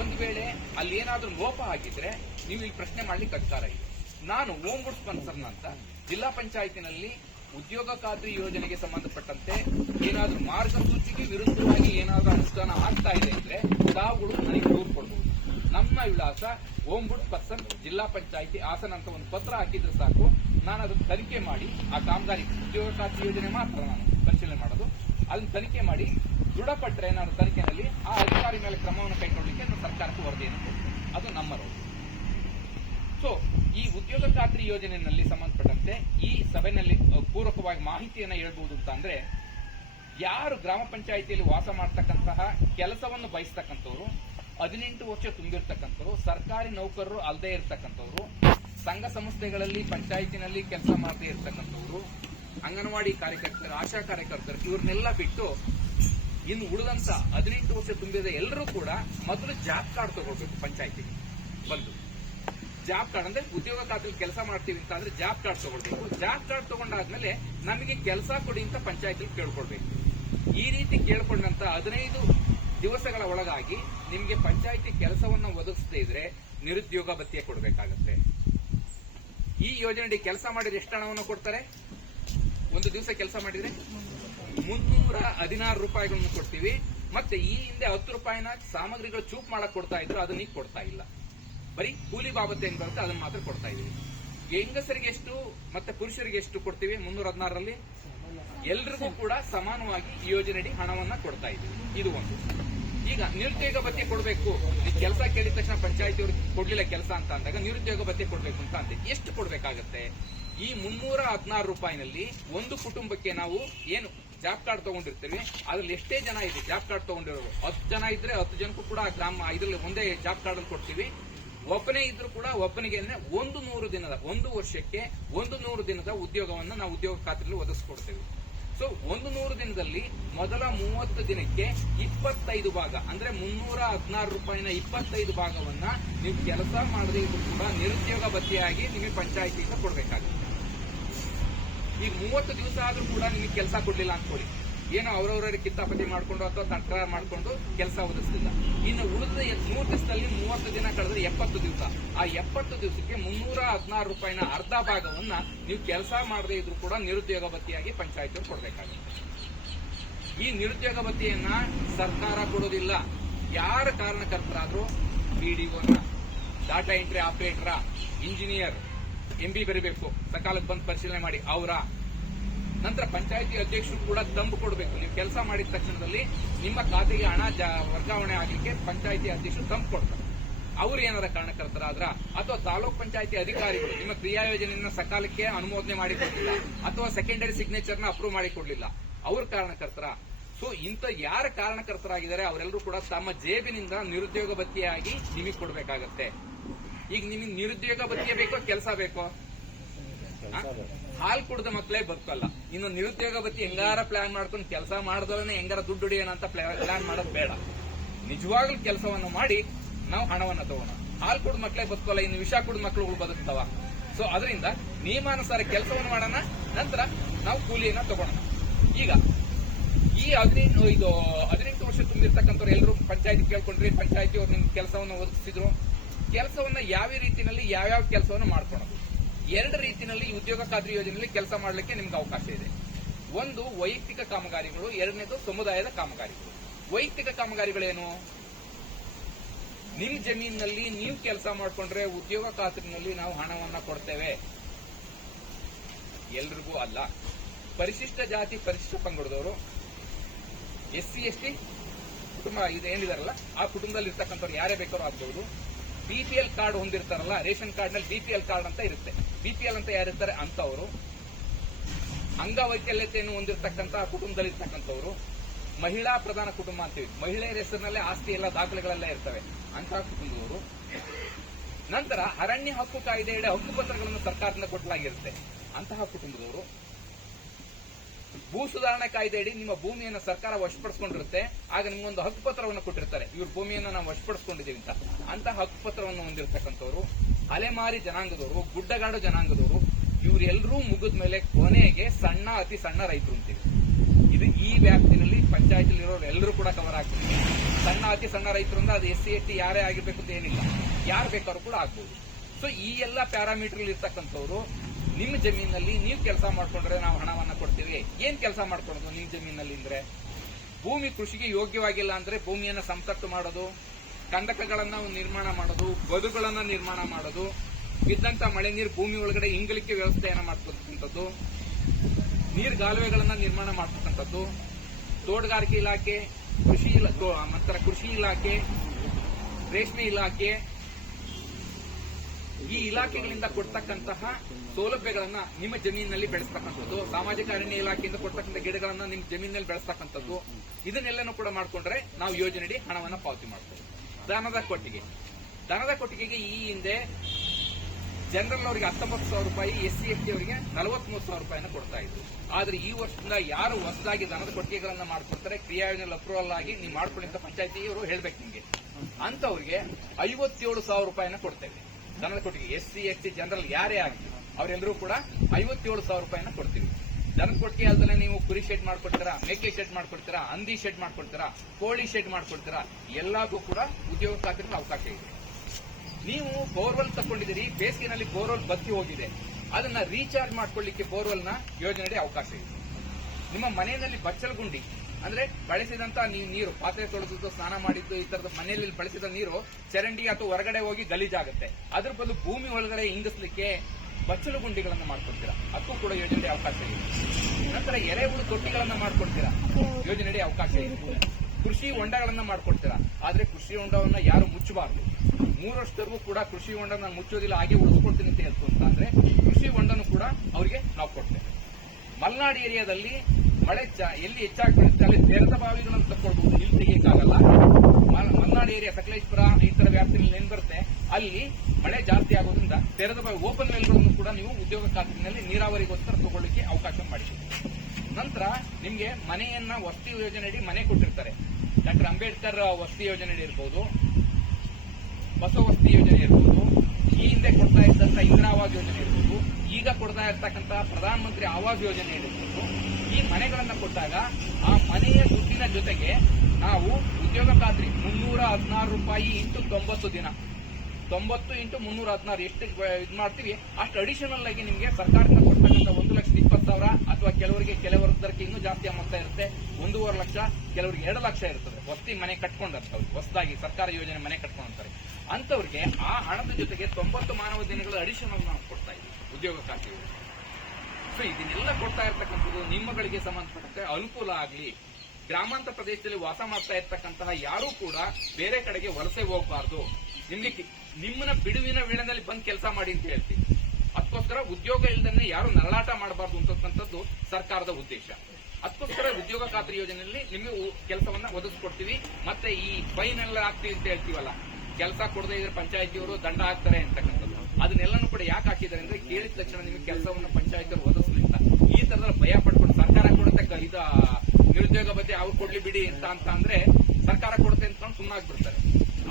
ಒಂದು ವೇಳೆ ಅಲ್ಲಿ ಏನಾದ್ರೂ ಲೋಪ ಆಗಿದ್ರೆ ನೀವು ಇಲ್ಲಿ ಪ್ರಶ್ನೆ ಮಾಡ್ಲಿಕ್ಕೆ ಅಧಿಕಾರ ಇದೆ. ನಾನು ಓಂಬುಡ್ಸ್ಮನ್ ಅಂತ ಜಿಲ್ಲಾ ಪಂಚಾಯತಿನಲ್ಲಿ ಉದ್ಯೋಗ ಖಾತ್ರಿ ಯೋಜನೆಗೆ ಸಂಬಂಧಪಟ್ಟಂತೆ ಏನಾದ್ರೂ ಮಾರ್ಗಸೂಚಿಗೆ ವಿರುದ್ಧವಾಗಿ ಏನಾದ್ರೂ ಅನುಷ್ಠಾನ ಆಗ್ತಾ ಇದೆ ಅಂದ್ರೆ ತಾವುಗಳು ನನಗೆ ದೂರು ಕೊಡಬಹುದು. ನಮ್ಮ ವಿಳಾಸ ಓಂಬುಡ್ಸ್ಮನ್ ಜಿಲ್ಲಾ ಪಂಚಾಯತಿ ಹಾಸನ ಅಂತ ಒಂದು ಪತ್ರ ಹಾಕಿದ್ರೆ ಸಾಕು, ನಾನು ಅದನ್ನು ತನಿಖೆ ಮಾಡಿ ಆ ಕಾಮಗಾರಿ ಉದ್ಯೋಗ ಖಾತ್ರಿ ಯೋಜನೆ ಮಾತ್ರ ನಾನು ಪರಿಶೀಲನೆ ಮಾಡೋದು. ಅದನ್ನ ತನಿಖೆ ಮಾಡಿ ದೃಢಪಟ್ಟರೆ ನಾನು ತನಿಖೆಯಲ್ಲಿ ಆ ಅಧಿಕಾರಿ ಮೇಲೆ ಕ್ರಮವನ್ನು ಕೈಗೊಳ್ಳಲಿಕ್ಕೆ ನಾನು ಸರ್ಕಾರಕ್ಕೆ ವರದಿಯನ್ನು ಕೊಡ್ತೀನಿ. ಅದು ನಮ್ಮ ರೋಲ್. ಸೊ ಈ ಉದ್ಯೋಗ ಖಾತ್ರಿ ಯೋಜನೆಯಲ್ಲಿ ಸಂಬಂಧಪಟ್ಟಂತೆ ಈ ಸಭೆಯಲ್ಲಿ ಪೂರಕವಾಗಿ ಮಾಹಿತಿಯನ್ನು ಹೇಳ್ಬಹುದು ಅಂತ ಅಂದ್ರೆ ಯಾರು ಗ್ರಾಮ ಪಂಚಾಯಿತಿಯಲ್ಲಿ ವಾಸ ಮಾಡತಕ್ಕಂತಹ ಕೆಲಸವನ್ನು ಬಯಸ್ತಕ್ಕಂಥವ್ರು, 18 ವರ್ಷ ತುಂಬಿರ್ತಕ್ಕಂಥವ್ರು, ಸರ್ಕಾರಿ ನೌಕರರು ಅಲ್ಲದೆ ಇರತಕ್ಕಂಥವ್ರು, ಸಂಘ ಸಂಸ್ಥೆಗಳಲ್ಲಿ ಪಂಚಾಯತಿನಲ್ಲಿ ಕೆಲಸ ಮಾಡದೇ ಇರತಕ್ಕಂಥವ್ರು, ಅಂಗನವಾಡಿ ಕಾರ್ಯಕರ್ತರು, ಆಶಾ ಕಾರ್ಯಕರ್ತರು, ಇವ್ರನ್ನೆಲ್ಲ ಬಿಟ್ಟು ಇನ್ನು ಉಳಿದಂತ 18 ವರ್ಷ ತುಂಬಿದ ಎಲ್ಲರೂ ಕೂಡ ಮೊದಲು ಜಾಬ್ ಕಾರ್ಡ್ ತಗೊಳ್ಬೇಕು. ಪಂಚಾಯತಿಗೆ ಬಂದು ಜಾಬ್ ಕಾರ್ಡ್ ಅಂದ್ರೆ ಉದ್ಯೋಗ ಖಾತ್ರಿ ಕೆಲಸ ಮಾಡ್ತೀವಿ ಅಂತ ಅಂದ್ರೆ ಜಾಬ್ ಕಾರ್ಡ್ ತಗೊಳ್ಬೇಕು. ಜಾಬ್ ಕಾರ್ಡ್ ತಗೊಂಡಾದ್ಮೇಲೆ ನಮಗೆ ಕೆಲಸ ಕೊಡಿ ಅಂತ ಪಂಚಾಯತಿ ಕೇಳ್ಕೊಳ್ಬೇಕು. ಈ ರೀತಿ ಕೇಳ್ಕೊಂಡಂತ 15 ದಿವಸಗಳ ಒಳಗಾಗಿ ನಿಮ್ಗೆ ಪಂಚಾಯತಿ ಕೆಲಸವನ್ನ ಒದಗಿಸದೇ ಇದ್ರೆ ನಿರುದ್ಯೋಗ ಭತ್ಯೆ ಕೊಡಬೇಕಾಗತ್ತೆ. ಈ ಯೋಜನೆ ಕೆಲಸ ಮಾಡಿದ್ರೆ ಎಷ್ಟು ಹಣವನ್ನು ಕೊಡ್ತಾರೆ? ಒಂದು ದಿವಸ ಕೆಲಸ ಮಾಡಿದ್ರೆ 316 ರೂಪಾಯಿಗಳನ್ನು ಕೊಡ್ತೀವಿ. ಮತ್ತೆ ಈ ಹಿಂದೆ 10 ರೂಪಾಯಿನ ಸಾಮಗ್ರಿಗಳು ಚೂಪ್ ಮಾಡಕ್ ಕೊಡ್ತಾ ಇದ್ರು, ಅದನ್ನ ಈಗ ಕೊಡ್ತಾ ಇಲ್ಲ. ಬರೀ ಕೂಲಿ ಬಾಬತ್ತೆ ಏನ್ ಬರುತ್ತೆ ಅದನ್ನ ಮಾತ್ರ ಕೊಡ್ತಾ ಇದೀವಿ. ಹೆಂಗಸರಿಗೆ ಎಷ್ಟು ಮತ್ತೆ ಪುರುಷರಿಗೆ ಎಷ್ಟು ಕೊಡ್ತೀವಿ? 316ರಲ್ಲಿ ಎಲ್ರಿಗೂ ಕೂಡ ಸಮಾನವಾಗಿ ಈ ಯೋಜನೆಯಡಿ ಹಣವನ್ನ ಕೊಡ್ತಾ ಇದೀವಿ. ಇದು ಒಂದು. ಈಗ ನಿರುದ್ಯೋಗ ಭತ್ಯೆ ಕೊಡಬೇಕು, ನೀವು ಕೆಲಸ ಕೇಳಿದ ತಕ್ಷಣ ಪಂಚಾಯತಿಯವರು ಕೊಡ್ಲಿಲ್ಲ ಕೆಲಸ ಅಂತ ಅಂದಾಗ ನಿರುದ್ಯೋಗ ಭತ್ಯೆ ಕೊಡಬೇಕು ಅಂತ ಅಂದೆ. ಎಷ್ಟು ಕೊಡಬೇಕಾಗತ್ತೆ? ಈ 316 ರೂಪಾಯಿನಲ್ಲಿ ಒಂದು ಕುಟುಂಬಕ್ಕೆ ನಾವು ಏನು ಜಾಬ್ ಕಾರ್ಡ್ ತಗೊಂಡಿರ್ತೀವಿ ಅದ್ರಲ್ಲಿ ಎಷ್ಟೇ ಜನ ಇದೆ ಜಾಬ್ ಕಾರ್ಡ್ ತಗೊಂಡಿರೋರು, 10 ಜನ ಇದ್ರೆ 10 ಜನಕ್ಕೂ ಕೂಡ ಗ್ರಾಮ ಇದರಲ್ಲಿ ಒಂದೇ ಜಾಬ್ ಕಾರ್ಡ್ ಅಲ್ಲಿ ಕೊಡ್ತೀವಿ. ಒಬ್ಬನೇ ಇದ್ರೂ ಕೂಡ ಒಬ್ಬನಿಗೆ 100 ದಿನದ, ಒಂದು ವರ್ಷಕ್ಕೆ 100 ದಿನದ ಉದ್ಯೋಗವನ್ನು ನಾವು ಉದ್ಯೋಗ ಖಾತ್ರಿಯಲ್ಲಿ ಒದಗಿಸ್ಕೊಡ್ತೇವೆ. ಸೊ 100 ದಿನದಲ್ಲಿ ಮೊದಲ 30 ದಿನಕ್ಕೆ 25 ಭಾಗ ಅಂದ್ರೆ 316 ರೂಪಾಯಿನ 25 ಭಾಗವನ್ನ ನೀವು ಕೆಲಸ ಮಾಡದೇ ಇದ್ರೂ ಕೂಡ ನಿರುದ್ಯೋಗ ಭತ್ಯೆಯಾಗಿ ನಿಮಗೆ ಪಂಚಾಯತಿಯಿಂದ ಕೊಡಬೇಕಾಗುತ್ತೆ. ಈಗ 30 ದಿವಸ ಆದ್ರೂ ಕೂಡ ನಿಮಗೆ ಕೆಲಸ ಕೊಡ್ಲಿಲ್ಲ ಅನ್ಕೊಳ್ಳಿ, ಏನೋ ಅವರವರ ಕಿತ್ತಾಪತಿ ಮಾಡ್ಕೊಂಡು ಅಥವಾ ತಕರಾರು ಮಾಡ್ಕೊಂಡು ಕೆಲಸ ಒದಗಿಸಲಿಲ್ಲ. ಇನ್ನು ಉಳಿದ 3 ದಿವಸದಲ್ಲಿ 30 ದಿನ ಕಳೆದ್ರೆ 70 ದಿವಸ. ಆ 70 ದಿವಸಕ್ಕೆ 316 ರೂಪಾಯಿನ ಅರ್ಧ ಭಾಗವನ್ನ ನೀವು ಕೆಲಸ ಮಾಡದೇ ಇದ್ರೂ ಕೂಡ ನಿರುದ್ಯೋಗ ಭತ್ಯೆಯಾಗಿ ಪಂಚಾಯತಿಯವರು ಕೊಡಬೇಕಾಗುತ್ತೆ. ಈ ನಿರುದ್ಯೋಗ ಭತ್ಯೆಯನ್ನ ಸರ್ಕಾರ ಕೊಡೋದಿಲ್ಲ. ಯಾರ ಕಾರಣಕರ್ತರಾದ್ರೂ PDOನ, ಡಾಟಾ ಎಂಟ್ರಿ ಆಪರೇಟರ, ಇಂಜಿನಿಯರ್, MB ಬರೀಬೇಕು, ಸಕಾಲಕ್ಕೆ ಬಂದು ಪರಿಶೀಲನೆ ಮಾಡಿ ಅವರ ನಂತರ ಪಂಚಾಯತಿ ಅಧ್ಯಕ್ಷರು ಕೂಡ ತಂಬು ಕೊಡಬೇಕು. ನೀವು ಕೆಲಸ ಮಾಡಿದ ತಕ್ಷಣದಲ್ಲಿ ನಿಮ್ಮ ಖಾತೆಗೆ ಹಣ ವರ್ಗಾವಣೆ ಆಗಲಿಕ್ಕೆ ಪಂಚಾಯತಿ ಅಧ್ಯಕ್ಷರು ತಂಬು ಕೊಡ್ತಾರೆ. ಅವರು ಏನಾರ ಕಾರಣಕರ್ತರಾದ್ರ ಅಥವಾ ತಾಲೂಕ್ ಪಂಚಾಯತಿ ಅಧಿಕಾರಿಗಳು ನಿಮ್ಮ ಕ್ರಿಯಾ ಯೋಜನೆಯನ್ನ ಸಕಾಲಕ್ಕೆ ಅನುಮೋದನೆ ಮಾಡಿಕೊಡ್ಲಿಲ್ಲ ಅಥವಾ ಸೆಕೆಂಡರಿ ಸಿಗ್ನೇಚರ್ನ ಅಪ್ರೂವ್ ಮಾಡಿಕೊಡ್ಲಿಲ್ಲ, ಅವ್ರ ಕಾರಣಕರ್ತರ. ಸೊ ಇಂಥ ಯಾರ ಕಾರಣಕರ್ತರಾಗಿದ್ದಾರೆ ಅವರೆಲ್ಲರೂ ಕೂಡ ತಮ್ಮ ಜೇಬಿನಿಂದ ನಿರುದ್ಯೋಗ ಭತ್ಯೆಯಾಗಿ ನಿಮಗೆ ಕೊಡಬೇಕಾಗತ್ತೆ. ಈಗ ನಿಮಗೆ ನಿರುದ್ಯೋಗ ಭತ್ಯೆ ಬೇಕೋ ಕೆಲಸ ಬೇಕೋ? ಹಾಲು ಕುಡ್ದ ಮಕ್ಕಳೇ ಬದುಕಲ್ಲ. ಇನ್ನು ನಿರುದ್ಯೋಗ ಭತ್ಯೆ ಹೆಂಗಾರ ಪ್ಲಾನ್ ಮಾಡ್ಕೊಂಡು ಕೆಲಸ ಮಾಡಿದ್ರೆ ಹೆಂಗಾರ ದುಡ್ಡು ಹೊಡಿಯೋಣ ಅಂತ ಪ್ಲಾನ್ ಮಾಡೋದು ಬೇಡ. ನಿಜವಾಗ್ಲೂ ಕೆಲಸವನ್ನು ಮಾಡಿ ನಾವು ಹಣವನ್ನು ತಗೋಣ. ಹಾಲು ಕುಡಿದ ಮಕ್ಕಳೇ ಬದುಕೋಲ್ಲ, ಇನ್ನು ವಿಷ ಕುಡಿದ ಮಕ್ಕಳುಗಳು ಬದುಕ್ತಾವ. ಸೊ ಅದರಿಂದ ನಿಯಮಾನುಸಾರ ಕೆಲಸವನ್ನು ಮಾಡೋಣ, ನಂತರ ನಾವು ಕೂಲಿಯನ್ನ ತಗೊಳ್ಳೋಣ. ಈಗ ಈ 18 ವರ್ಷ ತುಂಬಿರ್ತಕ್ಕಂಥವ್ರು ಎಲ್ಲರೂ ಪಂಚಾಯತಿ ಕೇಳ್ಕೊಂಡ್ರಿ, ಪಂಚಾಯತಿ ಅವ್ರು ನಿಮ್ಗೆ ಕೆಲಸವನ್ನು ಒದಗಿಸಿದ್ರು. ಕೆಲಸವನ್ನ ಯಾವ ರೀತಿಯಲ್ಲಿ ಯಾವ್ಯಾವ ಕೆಲಸವನ್ನು ಮಾಡ್ಕೊಳೋದು? 2 ರೀತಿಯಲ್ಲಿ ಉದ್ಯೋಗ ಖಾತ್ರಿ ಯೋಜನೆಯಲ್ಲಿ ಕೆಲಸ ಮಾಡಲಿಕ್ಕೆ ನಿಮ್ಗೆ ಅವಕಾಶ ಇದೆ. ಒಂದು ವೈಯಕ್ತಿಕ ಕಾಮಗಾರಿಗಳು, ಎರಡನೇದು ಸಮುದಾಯದ ಕಾಮಗಾರಿಗಳು. ವೈಯಕ್ತಿಕ ಕಾಮಗಾರಿಗಳೇನು? ನಿಮ್ ಜಮೀನಿನಲ್ಲಿ ನೀವು ಕೆಲಸ ಮಾಡ್ಕೊಂಡ್ರೆ ಉದ್ಯೋಗ ಖಾತ್ರಿನಲ್ಲಿ ನಾವು ಹಣವನ್ನ ಕೊಡ್ತೇವೆ. ಎಲ್ರಿಗೂ ಅಲ್ಲ, ಪರಿಶಿಷ್ಟ ಜಾತಿ ಪರಿಶಿಷ್ಟ ಪಂಗಡದವರು, SC ST ಕುಟುಂಬ ಏನಿದಾರಲ್ಲ ಆ ಕುಟುಂಬದಲ್ಲಿ ಇರ್ತಕ್ಕಂಥವ್ರು ಯಾರೇ ಬೇಕಾದ್ರೂ ಆಗ್ಬಹುದು. BPL ಕಾರ್ಡ್ ಹೊಂದಿರ್ತಾರಲ್ಲ, ರೇಷನ್ ಕಾರ್ಡ್ ನಲ್ಲಿ BPL ಕಾರ್ಡ್ ಅಂತ ಇರುತ್ತೆ. BPL ಅಂತ ಯಾರಿರ್ತಾರೆ ಅಂತವರು, ಅಂಗವೈಕಲ್ಯತೆಯನ್ನು ಹೊಂದಿರತಕ್ಕಂತ ಕುಟುಂಬದಲ್ಲಿ ಇರ್ತಕ್ಕಂಥವ್ರು, ಮಹಿಳಾ ಪ್ರಧಾನ ಕುಟುಂಬ ಅಂತೀವಿ, ಮಹಿಳೆಯರ ಹೆಸರಿನಲ್ಲೇ ಆಸ್ತಿ ಎಲ್ಲ ದಾಖಲೆಗಳೆಲ್ಲ ಇರ್ತವೆ ಅಂತಹ ಕುಟುಂಬದವರು. ನಂತರ ಅರಣ್ಯ ಹಕ್ಕು ಕಾಯ್ದೆಯಡಿ ಹಕ್ಕುಪತ್ರಗಳನ್ನು ಸರ್ಕಾರದಿಂದ ಕೊಡಲಾಗಿರುತ್ತೆ ಅಂತಹ ಕುಟುಂಬದವರು. ಭೂ ಸುಧಾರಣಾ ಕಾಯ್ದೆಯಡಿ ನಿಮ್ಮ ಭೂಮಿಯನ್ನು ಸರ್ಕಾರ ವಶಪಡಿಸಿಕೊಂಡಿರುತ್ತೆ, ಆಗ ನಿಮ್ಗೊಂದು ಹಕ್ಕುಪತ್ರವನ್ನು ಕೊಟ್ಟಿರ್ತಾರೆ, ಇವ್ರ ಭೂಮಿಯನ್ನು ನಾವು ವಶಪಡಿಸಿಕೊಂಡಿದ್ದೀವಿ ಅಂತ. ಅಂತಹ ಹಕ್ಕುಪತ್ರವನ್ನು ಹೊಂದಿರತಕ್ಕಂಥವ್ರು, ಅಲೆಮಾರಿ ಜನಾಂಗದವರು, ಗುಡ್ಡಗಾಡು ಜನಾಂಗದವರು, ಇವರೆಲ್ಲರೂ ಮುಗಿದ ಮೇಲೆ ಕೊನೆಗೆ ಸಣ್ಣ ಅತಿ ಸಣ್ಣ ರೈತರು ಅಂತೀವಿ. ಇದು ಈ ವ್ಯಾಪ್ತಿನಲ್ಲಿ ಪಂಚಾಯತಿಲಿರೋರು ಎಲ್ಲರೂ ಕೂಡ ಕವರ್ ಆಗ್ತೀವಿ. ಸಣ್ಣ ಅತಿ ಸಣ್ಣ ರೈತರು ಅಂದ್ರೆ ಅದು SC ST ಯಾರೇ ಆಗಿರ್ಬೇಕು ಅಂತ ಏನಿಲ್ಲ, ಯಾರು ಬೇಕಾದ್ರೂ ಕೂಡ ಆಗ್ಬೋದು. ಸೊ ಈ ಎಲ್ಲ ಪ್ಯಾರಾಮೀಟರ್ ಇರ್ತಕ್ಕಂಥವ್ರು ನಿಮ್ಮ ಜಮೀನಲ್ಲಿ ನೀವು ಕೆಲಸ ಮಾಡ್ಕೊಂಡ್ರೆ ನಾವು ಹಣವನ್ನ ಕೊಡ್ತೀವಿ. ಏನ್ ಕೆಲಸ ಮಾಡ್ಕೊಡೋದು ನಿಮ್ಮ ಜಮೀನಲ್ಲಿ ಅಂದ್ರೆ, ಭೂಮಿ ಕೃಷಿಗೆ ಯೋಗ್ಯವಾಗಿಲ್ಲ ಅಂದ್ರೆ ಭೂಮಿಯನ್ನ ಸಮತಟ್ಟು ಮಾಡೋದು, ಕಂದಕಗಳನ್ನ ನಿರ್ಮಾಣ ಮಾಡೋದು, ಬದುಗಳನ್ನ ನಿರ್ಮಾಣ ಮಾಡೋದು, ಬಿದ್ದಂತ ಮಳೆ ನೀರು ಭೂಮಿ ಒಳಗಡೆ ಇಂಗಲಿಕ್ಕೆ ವ್ಯವಸ್ಥೆಯನ್ನ ಮಾಡ್ತಕ್ಕಂಥದ್ದು, ನೀರ್ಗಾಲುವೆಗಳನ್ನ ನಿರ್ಮಾಣ ಮಾಡ್ತಕ್ಕಂಥದ್ದು, ತೋಟಗಾರಿಕೆ ಇಲಾಖೆ, ಕೃಷಿ ಇಲಾಖೆ, ರೇಷ್ಮೆ ಇಲಾಖೆ, ಈ ಇಲಾಖೆಗಳಿಂದ ಕೊಡ್ತಕ್ಕಂತಹ ಸೌಲಭ್ಯಗಳನ್ನ ನಿಮ್ಮ ಜಮೀನಿನಲ್ಲಿ ಬೆಳೆಸ್ತಕ್ಕಂಥದ್ದು, ಸಾಮಾಜಿಕ ಅರಣ್ಯ ಇಲಾಖೆಯಿಂದ ಕೊಡ್ತಕ್ಕಂಥ ಗಿಡಗಳನ್ನ ನಿಮ್ಮ ಜಮೀನಿನಲ್ಲಿ ಬೆಳೆಸ್ತಕ್ಕಂಥದ್ದು, ಇದನ್ನೆಲ್ಲನೂ ಕೂಡ ಮಾಡ್ಕೊಂಡ್ರೆ ನಾವು ಯೋಜನೆಯಡಿ ಹಣವನ್ನ ಪಾವತಿ ಮಾಡ್ತೇವೆ. ದನದ ಕೊಟ್ಟಿಗೆಗೆ ಈ ಹಿಂದೆ ಜನರಲ್ ಅವರಿಗೆ 19,000 ರೂಪಾಯಿ, SC ST ಅವರಿಗೆ 43,000 ರೂಪಾಯಿನ ಕೊಡ್ತಾ ಇದ್ರು. ಆದ್ರೆ ಈ ವರ್ಷದಿಂದ ಯಾರು ಹೊಸದಾಗಿ ದನದ ಕೊಟ್ಟಿಗೆಗಳನ್ನ ಮಾಡ್ಕೊಡ್ತಾರೆ, ಕ್ರಿಯಾಯೋಜನೆ ಅಪ್ರೂವಲ್ ಆಗಿ ನೀವು ಮಾಡ್ಕೊಳ್ಳಿ ಅಂತ ಪಂಚಾಯತಿಯವರು ಹೇಳ್ಬೇಕು ನಿಮ್ಗೆ, ಅಂತವ್ರಿಗೆ 57,000 ರೂಪಾಯಿನ ಕೊಡ್ತೇವೆ. ದನದ ಕೊಟ್ಟಿಗೆ SC ST ಜನರಲ್ ಯಾರೇ ಆಗಲಿ ಅವರೆಲ್ಲರೂ ಕೂಡ 57,000 ರೂಪಾಯಿನ ಕೊಡ್ತೀವಿ. ದನದ ಕೊಟ್ಟಿಗೆ ಅಲ್ಲದೆ ನೀವು ಕುರಿ ಶೆಡ್ ಮಾಡ್ಕೊಡ್ತೀರಾ, ಮೇಕೆ ಶೆಡ್ ಮಾಡ್ಕೊಡ್ತೀರಾ, ಹಂದಿ ಶೆಡ್ ಮಾಡ್ಕೊಡ್ತೀರಾ, ಕೋಳಿ ಶೆಡ್ ಮಾಡ್ಕೊಡ್ತೀರಾ, ಎಲ್ಲದೂ ಕೂಡ ಉದ್ಯೋಗ ಖಾತ್ರಿ ಅವಕಾಶ ಇದೆ. ನೀವು ಬೋರ್ವೆಲ್ ತಗೊಂಡಿದ್ದೀರಿ, ಬೇಸಿಗೆನಲ್ಲಿ ಬೋರ್ವೆಲ್ ಬತ್ತಿ ಹೋಗಿದೆ, ಅದನ್ನ ರೀಚಾರ್ಜ್ ಮಾಡ್ಕೊಳ್ಳಿಕ್ಕೆ ಬೋರ್ವೆಲ್ನ ಯೋಜನೆಯಡಿ ಅವಕಾಶ ಇದೆ. ನಿಮ್ಮ ಮನೆಯಲ್ಲಿ ಬಚ್ಚಲ ಗುಂಡಿ ಅಂದ್ರೆ ಬಳಸಿದಂತ ನೀರು, ಪಾತ್ರೆ ತೊಳೆದು ಸ್ನಾನ ಮಾಡಿದ್ದು ಈ ತರದ ಮನೆಯಲ್ಲಿ ಬಳಸಿದ ನೀರು ಚರಂಡಿ ಅಥವಾ ಹೊರಗಡೆ ಹೋಗಿ ಗಲೀಜಾಗುತ್ತೆ, ಅದ್ರ ಬದಲು ಭೂಮಿ ಒಳಗಡೆ ಇಂಗಿಸ್ಲಿಕ್ಕೆ ಬಚ್ಚಲು ಗುಂಡಿಗಳನ್ನ ಮಾಡ್ಕೊಡ್ತೀರಾ, ಅದಕ್ಕೂ ಕೂಡ ಯೋಜನೆಯಡಿ ಅವಕಾಶ ಇದೆ. ನಂತರ ಎರೆಹುಳು ತೊಟ್ಟಿಗಳನ್ನ ಮಾಡ್ಕೊಡ್ತೀರಾ, ಯೋಜನೆಯಡಿ ಅವಕಾಶ ಇದೆ. ಕೃಷಿ ಹೊಂಡಗಳನ್ನ ಮಾಡ್ಕೊಡ್ತೀರಾ, ಆದ್ರೆ ಕೃಷಿ ಹೊಂಡವನ್ನ ಯಾರು ಮುಚ್ಚಬಾರದು. 3 ವರ್ಷದವರೆಗೂ ಕೂಡ ಕೃಷಿ ಹೊಂಡ ನಾನು ಮುಚ್ಚೋದಿಲ್ಲ, ಹಾಗೆ ಉಳಿಸ್ಕೊಡ್ತೀನಿ ಅಂತ ಹೇಳ್ತು ಅಂತ ಅಂದ್ರೆ ಕೃಷಿ ಹೊಂಡನು ಕೂಡ ಅವರಿಗೆ ನಾವು ಕೊಡ್ತೇವೆ. ಮಲೆನಾಡು ಏರಿಯಾದಲ್ಲಿ ಮಳೆ ಎಲ್ಲಿ ಹೆಚ್ಚಾಗಿ ಬೀಳುತ್ತೆ ಅಲ್ಲಿ ತೆರೆದ ಬಾವಿಗಳನ್ನು ತಕ್ಕೊಳ್ಬಹುದು, ಇಲ್ಲಿ ತೆಗಿಯಕ್ಕಾಗಲ್ಲ. ಮಲೆನಾಡು ಏರಿಯಾ ಸಕಲೇಶ್ಪುರ ಈ ತರ ವ್ಯಾಪ್ತಿಯಲ್ಲಿ ಏನ್ ಬರುತ್ತೆ ಅಲ್ಲಿ ಮಳೆ ಜಾಸ್ತಿ ಆಗೋದ್ರಿಂದ ತೆರೆದ ಬಾವಿ ಓಪನ್ ವೆಲ್ಗಳನ್ನು ಕೂಡ ನೀವು ಉದ್ಯೋಗ ಖಾತ್ರಿನಲ್ಲಿ ನೀರಾವರಿಗೋಸ್ಕರ ತಗೊಳ್ಳಿಕ್ಕೆ ಅವಕಾಶ ಮಾಡಿದ್ದೀವಿ. ನಂತರ ನಿಮ್ಗೆ ಮನೆಯನ್ನ ವಸತಿ ಯೋಜನೆಯಡಿ ಮನೆ ಕೊಟ್ಟಿರ್ತಾರೆ. ಡಾಕ್ಟರ್ ಅಂಬೇಡ್ಕರ್ ವಸತಿ ಯೋಜನೆಯಡಿ ಇರ್ಬೋದು, ಬಸವ ವಸತಿ ಯೋಜನೆ ಇರ್ಬೋದು, ಈ ಹಿಂದೆ ಕೊಡ್ತಾ ಇದ್ದಂತ ಇಂದಿರಾ ಆವಾಸ್ ಯೋಜನೆ ಇರ್ಬೋದು, ಈಗ ಕೊಡ್ತಾ ಇರ್ತಕ್ಕಂಥ ಪ್ರಧಾನ ಮಂತ್ರಿ ಆವಾಸ್ ಯೋಜನೆ ಇರ್ಬೋದು. ಈ ಮನೆಗಳನ್ನ ಕೊಟ್ಟಾಗ ಆ ಮನೆಯ ದುಡ್ಡಿನ ಜೊತೆಗೆ ನಾವು ಉದ್ಯೋಗ ಖಾತ್ರಿ 316 ರೂಪಾಯಿ ಇಂಟು 90 ದಿನ, 90 ಇಂಟು 316 ಎಷ್ಟು ಇದು ಮಾಡ್ತೀವಿ ಅಷ್ಟು ಅಡಿಷನಲ್ ಆಗಿ ನಿಮಗೆ ಸರ್ಕಾರದಿಂದ ಕೊಡ್ತಕ್ಕಂಥ 1,20,000 ಅಥವಾ ಕೆಲವರಿಗೆ ಇನ್ನೂ ಜಾಸ್ತಿ ಅಮೌಂಟ್ ಇರುತ್ತೆ, 1.5 ಲಕ್ಷ, ಕೆಲವರಿಗೆ 2 ಲಕ್ಷ ಇರ್ತದೆ. ವಸತಿ ಮನೆ ಕಟ್ಕೊಂಡಂತವ್ರು, ಹೊಸದಾಗಿ ಸರ್ಕಾರ ಯೋಜನೆ ಮನೆ ಕಟ್ಕೊಂಡಂತಾರೆ ಅಂತವ್ರಿಗೆ ಆ ಹಣದ ಜೊತೆಗೆ 90 ಮಾನವ ದಿನಗಳ ಅಡಿಷನಲ್ ನಾವು ಕೊಡ್ತಾ ಇದ್ದೀವಿ ಉದ್ಯೋಗ ಖಾತ್ರಿ. ಸೊ ಇದನ್ನೆಲ್ಲ ಕೊಡ್ತಾ ಇರ್ತಕ್ಕಂಥದ್ದು ನಿಮ್ಮಗಳಿಗೆ ಸಂಬಂಧಪಟ್ಟಂತೆ ಅನುಕೂಲ ಆಗಲಿ. ಗ್ರಾಮಾಂತರ ಪ್ರದೇಶದಲ್ಲಿ ವಾಸ ಮಾಡ್ತಾ ಇರ್ತಕ್ಕಂತಹ ಯಾರೂ ಕೂಡ ಬೇರೆ ಕಡೆಗೆ ವಲಸೆ ಹೋಗಬಾರ್ದು. ನಿಮ್ಮನ್ನ ಬಿಡುವಿನ ವೇಳೆನಲ್ಲಿ ಬಂದು ಕೆಲಸ ಮಾಡಿ ಅಂತ ಹೇಳ್ತೀವಿ. ಅದಕ್ಕೋಸ್ಕರ ಉದ್ಯೋಗ ಇಲ್ಲದನ್ನೇ ಯಾರು ನರಳಾಟ ಮಾಡಬಾರ್ದು ಅಂತಕ್ಕಂಥದ್ದು ಸರ್ಕಾರದ ಉದ್ದೇಶ. ಅದಕ್ಕೋಸ್ಕರ ಉದ್ಯೋಗ ಖಾತ್ರಿ ಯೋಜನೆಯಲ್ಲಿ ನಿಮಗೆ ಕೆಲಸವನ್ನ ಒದಗಿಸ್ಕೊಡ್ತೀವಿ. ಮತ್ತೆ ಈ ಫೈನ್ ಎಲ್ಲ ಆಗ್ತೀವಿ ಅಂತ ಹೇಳ್ತೀವಲ್ಲ, ಕೆಲಸ ಕೊಡದೇ ಇದ್ರೆ ಪಂಚಾಯತಿಯವರು ದಂಡ ಹಾಕ್ತಾರೆ ಅಂತಕ್ಕಂಥದ್ದು, ಅದನ್ನೆಲ್ಲನೂ ಕೂಡ ಯಾಕೆ ಹಾಕಿದ್ದಾರೆ ಅಂದ್ರೆ ಕೇಳಿದ ತಕ್ಷಣ ನಿಮಗೆ ಕೆಲಸವನ್ನ ಪಂಚಾಯತಿಯವರು ಒದಗಿಸಲಿಲ್ಲ. ಈ ತರದ ಭಯ ಪಡ್ಕೊಂಡು ಸರ್ಕಾರ ಕೊಡುತ್ತೆ ನಿರುದ್ಯೋಗ ಬಗ್ಗೆ ಅವ್ರು ಕೊಡ್ಲಿ ಬಿಡಿ ಅಂತ ಅಂದ್ರೆ ಸರ್ಕಾರ ಕೊಡುತ್ತೆ ಅಂತ ಸುಮ್ಮನಾಗ್ಬಿಡ್ತಾರೆ.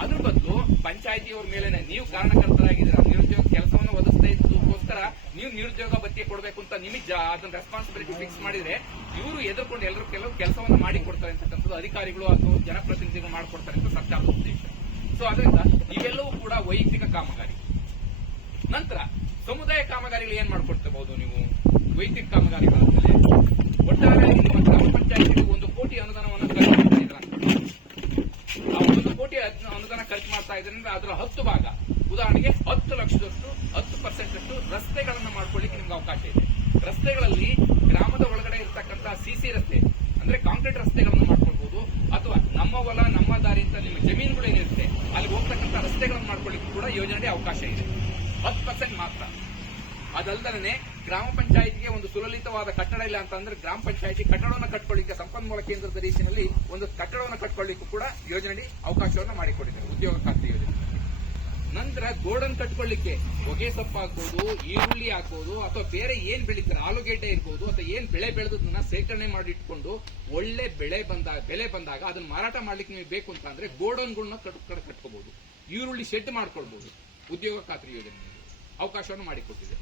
ಅದ್ರ ಬದಲು ಪಂಚಾಯತಿಯವ್ರ ಮೇಲೆ ನೀವು ಕಾರಣಕರ್ತರಾಗಿದ್ದೀರಾ, ನಿರುದ್ಯೋಗ ಕೆಲಸವನ್ನು ಒದಗಿಸ್ತಾ ಇದ್ದಕ್ಕೋಸ್ಕರ ನೀವು ನಿರುದ್ಯೋಗ ಭತ್ಯೆ ಕೊಡಬೇಕು ಅಂತ ನಿಮಗೆ ಅದನ್ನ ರೆಸ್ಪಾನ್ಸಿಬಿಲಿಟಿ ಫಿಕ್ಸ್ ಮಾಡಿದ್ರೆ ಇವರು ಎದುರ್ಕೊಂಡು ಎಲ್ಲರೂ ಕೆಲವು ಕೆಲಸವನ್ನು ಮಾಡಿ ಕೊಡ್ತಾರೆ ಅಂತಕ್ಕಂಥದ್ದು ಅಧಿಕಾರಿಗಳು ಅಥವಾ ಜನಪ್ರತಿನಿಧಿಗಳು ಮಾಡಿಕೊಡ್ತಾರೆ ಅಂತ ಸರ್ಕಾರದ ಉದ್ದೇಶ. ಸೊ ಅದರಿಂದ ಇವೆಲ್ಲವೂ ಕೂಡ ವೈಯಕ್ತಿಕ ಕಾಮಗಾರಿ. ನಂತರ ಸಮುದಾಯ ಕಾಮಗಾರಿಗಳು ಏನ್ ಮಾಡ್ಕೊಡ್ತಬಹುದು ನೀವು? ವೈಯಕ್ತಿಕ ಕಾಮಗಾರಿಗಳಂತಲೇ ಒಟ್ಟಾರೆ ನಿಮ್ಮ ಗ್ರಾಮ ಪಂಚಾಯತಿಗೆ 1 ಕೋಟಿ ಅನುದಾನವನ್ನು ಖರ್ಚು ಮಾಡ್ತಾ ಇದ್ರ, ಆ 1 ಕೋಟಿ ಅನುದಾನ ಖರ್ಚು ಮಾಡ್ತಾ ಇದ್ರಿಂದ ಅದರ 10 ಭಾಗ, ಉದಾಹರಣೆಗೆ 10 ಲಕ್ಷದಷ್ಟು 10% ಅಷ್ಟು ರಸ್ತೆಗಳನ್ನು ಮಾಡ್ಕೊಳ್ಳಿಕ್ಕೆ ನಿಮ್ಗೆ ಅವಕಾಶ ಇದೆ. ರಸ್ತೆಗಳಲ್ಲಿ ಗ್ರಾಮದ ಒಳಗಡೆ ಇರತಕ್ಕಂತ ಸಿಸಿ ರಸ್ತೆ ಅಂದ್ರೆ ಕಾಂಕ್ರೀಟ್ ರಸ್ತೆಗಳನ್ನು ಮಾಡ್ಕೊಳ್ಬಹುದು, ಅಥವಾ ನಮ್ಮ ಹೊಲ ನಮ್ಮ ದಾರಿ ಅಂತ ನಿಮ್ಮ ಜಮೀನುಗಳು ಏನಿರುತ್ತೆ ಅಲ್ಲಿ ಹೋಗ್ತಕ್ಕಂಥ ರಸ್ತೆಗಳನ್ನು ಮಾಡ್ಕೊಳ್ಳಿಕ್ಕೆ ಕೂಡ ಯೋಜನೆಗೆ ಅವಕಾಶ ಇದೆ. 10% ಮಾತ್ರ. ಅದಲ್ಲದೆ ಗ್ರಾಮ ಪಂಚಾಯತಿಗೆ ಒಂದು ಸುಲಲಿತವಾದ ಕಟ್ಟಡ ಇಲ್ಲ ಅಂತ ಅಂದ್ರೆ ಗ್ರಾಮ ಪಂಚಾಯತಿ ಕಟ್ಟಡವನ್ನು ಕಟ್ಕೊಳ್ಳಿಕ್ಕೆ ಸಂಪನ್ಮೂಲ ಕೇಂದ್ರದ ರೀತಿಯಲ್ಲಿ ಒಂದು ಕಟ್ಟಡವನ್ನು ಕಟ್ಕೊಳ್ಳಿಕ್ಕೂ ಕೂಡ ಯೋಜನೆ ಅವಕಾಶವನ್ನು ಮಾಡಿಕೊಟ್ಟಿದ್ದಾರೆ ಉದ್ಯೋಗ ಖಾತ್ರಿ ಯೋಜನೆ. ನಂತರ ಗೋಡನ್ ಕಟ್ಕೊಳ್ಳಿಕ್ಕೆ ಹೊಗೆ ಸೊಪ್ಪು ಹಾಕ್ಬೋದು, ಈರುಳ್ಳಿ ಹಾಕ್ಬೋದು, ಅಥವಾ ಬೇರೆ ಏನ್ ಬೆಳೀತಾರೆ ಆಲೂಗೆಡ್ಡೆ ಇರ್ಬೋದು, ಅಥವಾ ಏನ್ ಬೆಳೆ ಬೆಳೆದನ್ನ ಸೇಕರಣೆ ಮಾಡಿ ಇಟ್ಕೊಂಡು ಒಳ್ಳೆ ಬೆಲೆ ಬಂದಾಗ ಅದನ್ನ ಮಾರಾಟ ಮಾಡ್ಲಿಕ್ಕೆ ನೀವು ಬೇಕು ಅಂತ ಅಂದ್ರೆ ಗೋಡನ್ಗಳನ್ನ ಕಟ್ಕೋಬಹುದು. ಈರುಳ್ಳಿ ಶೆಡ್ ಮಾಡ್ಕೊಳ್ಬಹುದು. ಉದ್ಯೋಗ ಖಾತ್ರಿ ಯೋಜನೆ ಅವಕಾಶವನ್ನು ಮಾಡಿಕೊಟ್ಟಿದೆ.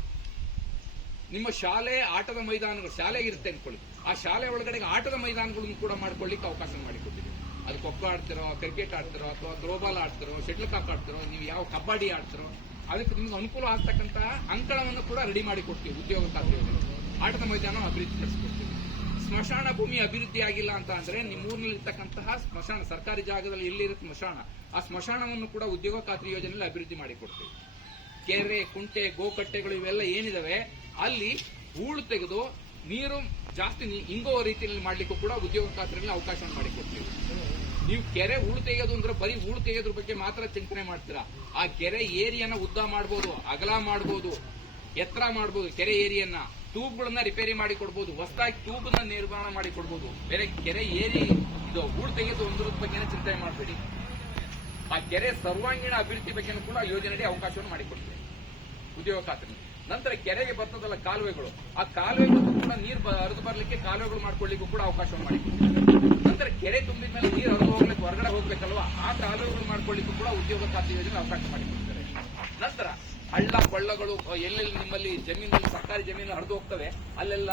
ನಿಮ್ಮ ಶಾಲೆ ಆಟದ ಮೈದಾನಗಳು, ಶಾಲೆ ಇರುತ್ತೆ ಅನ್ಕೊಳ್ಳಿ, ಆ ಶಾಲೆ ಒಳಗಡೆ ಆಟದ ಮೈದಾನಗಳನ್ನು ಕೂಡ ಮಾಡ್ಕೊಳ್ಳಿಕ್ಕೆ ಅವಕಾಶ ಮಾಡಿಕೊಟ್ಟಿದೆ. ಅದು ಖೋ ಖೋ ಆಡ್ತಿರೋ, ಕ್ರಿಕೆಟ್ ಆಡ್ತಿರೋ, ಅಥವಾ ಥ್ರೋಬಾಲ್ ಆಡ್ತಿರೋ, ಶಟಲ್ ಕಾಕ್ ಆಡ್ತಿರೋ, ನೀವು ಯಾವ ಕಬಡ್ಡಿ ಆಡ್ತಿರೋ ಅದಕ್ಕೆ ನಿಮ್ಗೆ ಅನುಕೂಲ ಆಗ್ತಕ್ಕಂತಹ ಅಂಕಣವನ್ನು ಕೂಡ ರೆಡಿ ಮಾಡಿ ಕೊಡ್ತೀವಿ ಉದ್ಯೋಗ ಖಾತ್ರಿ ಯೋಜನೆ. ಆಟದ ಮೈದಾನ ಅಭಿವೃದ್ಧಿ ಪಡಿಸಿಕೊಡ್ತೀವಿ. ಸ್ಮಶಾನ ಭೂಮಿ ಅಭಿವೃದ್ಧಿ ಆಗಿಲ್ಲ ಅಂತ ಅಂದ್ರೆ ನಿಮ್ಮೂರಿನಲ್ಲಿ ಇರ್ತಕ್ಕಂತಹ ಸ್ಮಶಾನ, ಸರ್ಕಾರಿ ಜಾಗದಲ್ಲಿ ಎಲ್ಲಿರುತ್ತೆ ಸ್ಮಶಾನ, ಆ ಸ್ಮಶಾನವನ್ನು ಕೂಡ ಉದ್ಯೋಗ ಖಾತ್ರಿ ಯೋಜನೆಯಲ್ಲಿ ಅಭಿವೃದ್ಧಿ ಮಾಡಿಕೊಡ್ತೀವಿ. ಕೆರೆ, ಕುಂಟೆ, ಗೋಕಟ್ಟೆಗಳು ಇವೆಲ್ಲ ಏನಿದಾವೆ ಅಲ್ಲಿ ಹೂಳು ತೆಗೆದು ನೀರು ಜಾಸ್ತಿ ಇಂಗೋ ರೀತಿಯಲ್ಲಿ ಮಾಡ್ಲಿಕ್ಕೂ ಕೂಡ ಉದ್ಯೋಗ ಖಾತ್ರಿಯಲ್ಲಿ ಅವಕಾಶವನ್ನು ಮಾಡಿಕೊಡ್ತೀವಿ. ನೀವು ಕೆರೆ ಹೂಳು ತೆಗೆಯೋದು ಅಂದ್ರೆ ಬರೀ ಹೂಳು ತೆಗೆಯೋದ್ರ ಬಗ್ಗೆ ಮಾತ್ರ ಚಿಂತನೆ ಮಾಡ್ತೀರಾ. ಆ ಕೆರೆ ಏರಿಯಾನ ಉದ್ದ ಮಾಡಬಹುದು, ಅಗಲ ಮಾಡಬಹುದು, ಎತ್ತರ ಮಾಡಬಹುದು. ಕೆರೆ ಏರಿಯನ್ನ ಟ್ಯೂಬ್ಗಳನ್ನ ರಿಪೇರಿ ಮಾಡಿ ಕೊಡಬಹುದು, ಹೊಸದಾಗಿ ಟ್ಯೂಬ್ ನ ನಿರ್ಮಾಣ ಮಾಡಿ ಕೊಡಬಹುದು. ಬೇರೆ ಕೆರೆ ಏರಿ ಇದು ಹೂಳು ತೆಗೆಯೋದು ಒಂದ್ರ ಬಗ್ಗೆ ಚಿಂತನೆ ಮಾಡಬೇಡಿ. ಆ ಕೆರೆ ಸರ್ವಾಂಗೀಣ ಅಭಿವೃದ್ಧಿ ಬಗ್ಗೆ ಕೂಡ ಯೋಜನೆಗೆ ಅವಕಾಶವನ್ನು ಮಾಡಿಕೊಡ್ತೀವಿ ಉದ್ಯೋಗ ಖಾತ್ರಿ. ನಂತರ ಕೆರೆಗೆ ಬರ್ತದಲ್ಲ ಕಾಲುವೆಗಳು, ಆ ಕಾಲುವೆಗಳು ಕೂಡ ನೀರು ಹರಿದು ಬರ್ಲಿಕ್ಕೆ ಕಾಲುವೆಗಳು ಮಾಡ್ಕೊಳ್ಳಿಕ್ಕೂ ಕೂಡ ಅವಕಾಶವನ್ನು ಮಾಡಿಕೊಡ್ತೀವಿ. ನಂತರ ಕೆರೆ ತುಂಬಿದ ಮೇಲೆ ನೀರು ಹರಿದು ಹೋಗ್ಲಿಕ್ಕೆ ಹೊರಗಡೆ ಹೋಗ್ಬೇಕಲ್ವಾ, ಆ ಕಾಲುವೆಗಳು ಮಾಡ್ಕೊಳ್ಳಿಕ್ಕೂ ಕೂಡ ಉದ್ಯೋಗ ಖಾತ್ರಿ ಯೋಜನೆ ಅವಕಾಶ ಮಾಡಿಕೊಡ್ತಾರೆ. ನಂತರ ಹಳ್ಳ ಕೊಳ್ಳಗಳು ಎಲ್ಲೆಲ್ಲಿ ನಿಮ್ಮಲ್ಲಿ ಜಮೀನಲ್ಲಿ ಸರ್ಕಾರಿ ಜಮೀನು ಹರಿದು ಹೋಗ್ತವೆ ಅಲ್ಲೆಲ್ಲ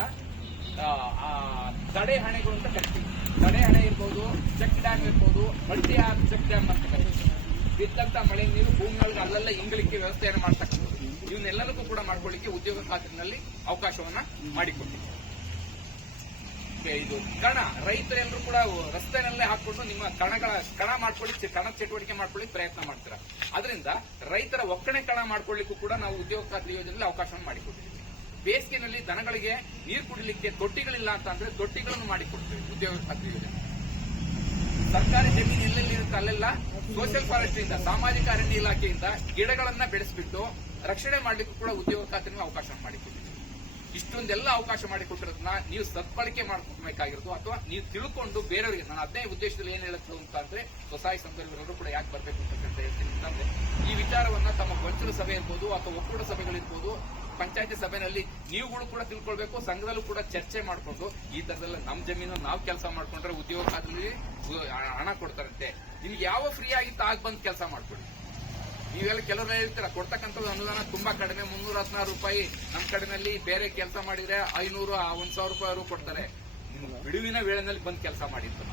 ತಡೆ ಹಣೆಗಳು ಅಂತ ಕರಿತೀವಿ. ತಡೆ ಹಣೆ ಇರ್ಬೋದು, ಚೆಕ್ ಡ್ಯಾಮ್ ಇರ್ಬೋದು, ಮಲ್ಟಿ ಆರ್ಮ್ ಚೆಕ್ ಡ್ಯಾಮ್ ಅಂತ ಕರಿತೀವಿ. ಬಿದ್ದಂತ ಮಳೆ ನೀರು ಭೂಮಿಯೊಳಗೆ ಅಲ್ಲೆಲ್ಲ ಇಂಗ್ಲಿಕ್ಕೆ ವ್ಯವಸ್ಥೆಯನ್ನು ಮಾಡ್ತಕ್ಕಂಥದ್ದು. ಇವನ್ನೆಲ್ಲರಿಗೂ ಕೂಡ ಮಾಡ್ಕೊಳ್ಳಿಕ್ಕೆ ಉದ್ಯೋಗ ಖಾತ್ರಿನಲ್ಲಿ ಅವಕಾಶವನ್ನ ಮಾಡಿಕೊಟ್ಟಿದೆ. ಇದು ಕಣ, ರೈತರೆಲ್ಲರೂ ಕೂಡ ರಸ್ತೆನಲ್ಲೇ ಹಾಕೊಂಡು ನಿಮ್ಮ ಕಣ ಮಾಡ್ಕೊಳ್ಳಿ, ಕಣ ಚಟುವಟಿಕೆ ಮಾಡ್ಕೊಳ್ಳಿ ಪ್ರಯತ್ನ ಮಾಡ್ತೀರಾ. ಅದರಿಂದ ರೈತರ ಒಕ್ಕಣೆ ಕಣ ಮಾಡ್ಕೊಳ್ಳಿಕ್ಕೂ ಕೂಡ ನಾವು ಉದ್ಯೋಗ ಖಾತ್ರಿ ಯೋಜನೆಯಲ್ಲಿ ಅವಕಾಶವನ್ನು ಮಾಡಿಕೊಟ್ಟಿದ್ದೀವಿ. ಬೇಸಿಗೆನಲ್ಲಿ ದನಗಳಿಗೆ ನೀರು ಕುಡಿಲಿಕ್ಕೆ ತೊಟ್ಟಿಗಳಿಲ್ಲ ಅಂತ ಅಂದ್ರೆ ತೊಟ್ಟಿಗಳನ್ನು ಮಾಡಿಕೊಡ್ತೀವಿ ಉದ್ಯೋಗ ಖಾತ್ರಿ ಯೋಜನೆ. ಸರ್ಕಾರಿ ಜಮೀನು ಎಲ್ಲೆಲ್ಲಿ ಇರುತ್ತೆ ಅಲ್ಲೆಲ್ಲ ಸೋಷಿಯಲ್ ಫಾರೆಸ್ಟ್ರಿಯಿಂದ, ಸಾಮಾಜಿಕ ಅರಣ್ಯ ಇಲಾಖೆಯಿಂದ ಗಿಡಗಳನ್ನ ಬೆಳೆಸಿಬಿಟ್ಟು ರಕ್ಷಣೆ ಮಾಡ್ಲಿಕ್ಕೂ ಕೂಡ ಉದ್ಯೋಗ ಖಾತ್ರಿನ ಅವಕಾಶ ಮಾಡಿಕೊಟ್ಟಿದ್ದೀವಿ. ಇಷ್ಟೊಂದೆಲ್ಲ ಅವಕಾಶ ಮಾಡಿಕೊಟ್ಟಿರೋದನ್ನ ನೀವು ಸದ್ಬಳಕೆ ಮಾಡ್ಕೊಬೇಕಾಗಿರೋದು, ಅಥವಾ ನೀವು ತಿಳ್ಕೊಂಡು ಬೇರೆಯವರಿಗೆ, ನಾನು ಅದೇ ಉದ್ದೇಶದಲ್ಲಿ ಏನ್ ಹೇಳುತ್ತೆ ಅಂತ ಅಂದ್ರೆ ಸ್ವಸಹಾಯ ಸಂಘದವರೆಲ್ಲರೂ ಕೂಡ ಯಾಕೆ ಬರಬೇಕು ಅಂತ ಹೇಳ್ತೀನಿ ಅಂತಂದ್ರೆ, ಈ ವಿಚಾರವನ್ನ ತಮ್ಮ ಗೊಂಚಲು ಸಭೆ ಇರ್ಬೋದು ಅಥವಾ ಒಕ್ಕೂಟ ಸಭೆಗಳಿರ್ಬೋದು, ಪಂಚಾಯತಿ ಸಭೆಯಲ್ಲಿ ನೀವುಗಳು ಕೂಡ ತಿಳ್ಕೊಳ್ಬೇಕು, ಸಂಘದಲ್ಲೂ ಕೂಡ ಚರ್ಚೆ ಮಾಡ್ಕೊಂಡು ಈ ತರದೆಲ್ಲ ನಮ್ಮ ಜಮೀನು ನಾವು ಕೆಲಸ ಮಾಡ್ಕೊಂಡ್ರೆ ಉದ್ಯೋಗ ಖಾತ್ರಿಯಲ್ಲಿ ಹಣ ಕೊಡ್ತಾರಂತೆ, ನಿಮ್ಗೆ ಯಾವ ಫ್ರೀ ಆಗಿತ್ತು ಆಗ ಬಂದು ಕೆಲಸ ಮಾಡ್ಕೊಳ್ಳಿ. ನೀವೆಲ್ಲ ಕೆಲವರು ಹೇಳ್ತೀರಾ ಕೊಡ್ತಕ್ಕಂಥದ್ದು ಅನುದಾನ ತುಂಬಾ ಕಡಿಮೆ, 316 ರೂಪಾಯಿ. ನಮ್ಮ ಕಡೆನಲ್ಲಿ ಬೇರೆ ಕೆಲಸ ಮಾಡಿದ್ರೆ 500 1,000 ರೂಪಾಯಿ ಕೊಡ್ತಾರೆ. ನಿಮ್ಗೆ ಬಿಡುವಿನ ವೇಳೆನಲ್ಲಿ ಬಂದು ಕೆಲಸ ಮಾಡಿರ್ತಾರೆ.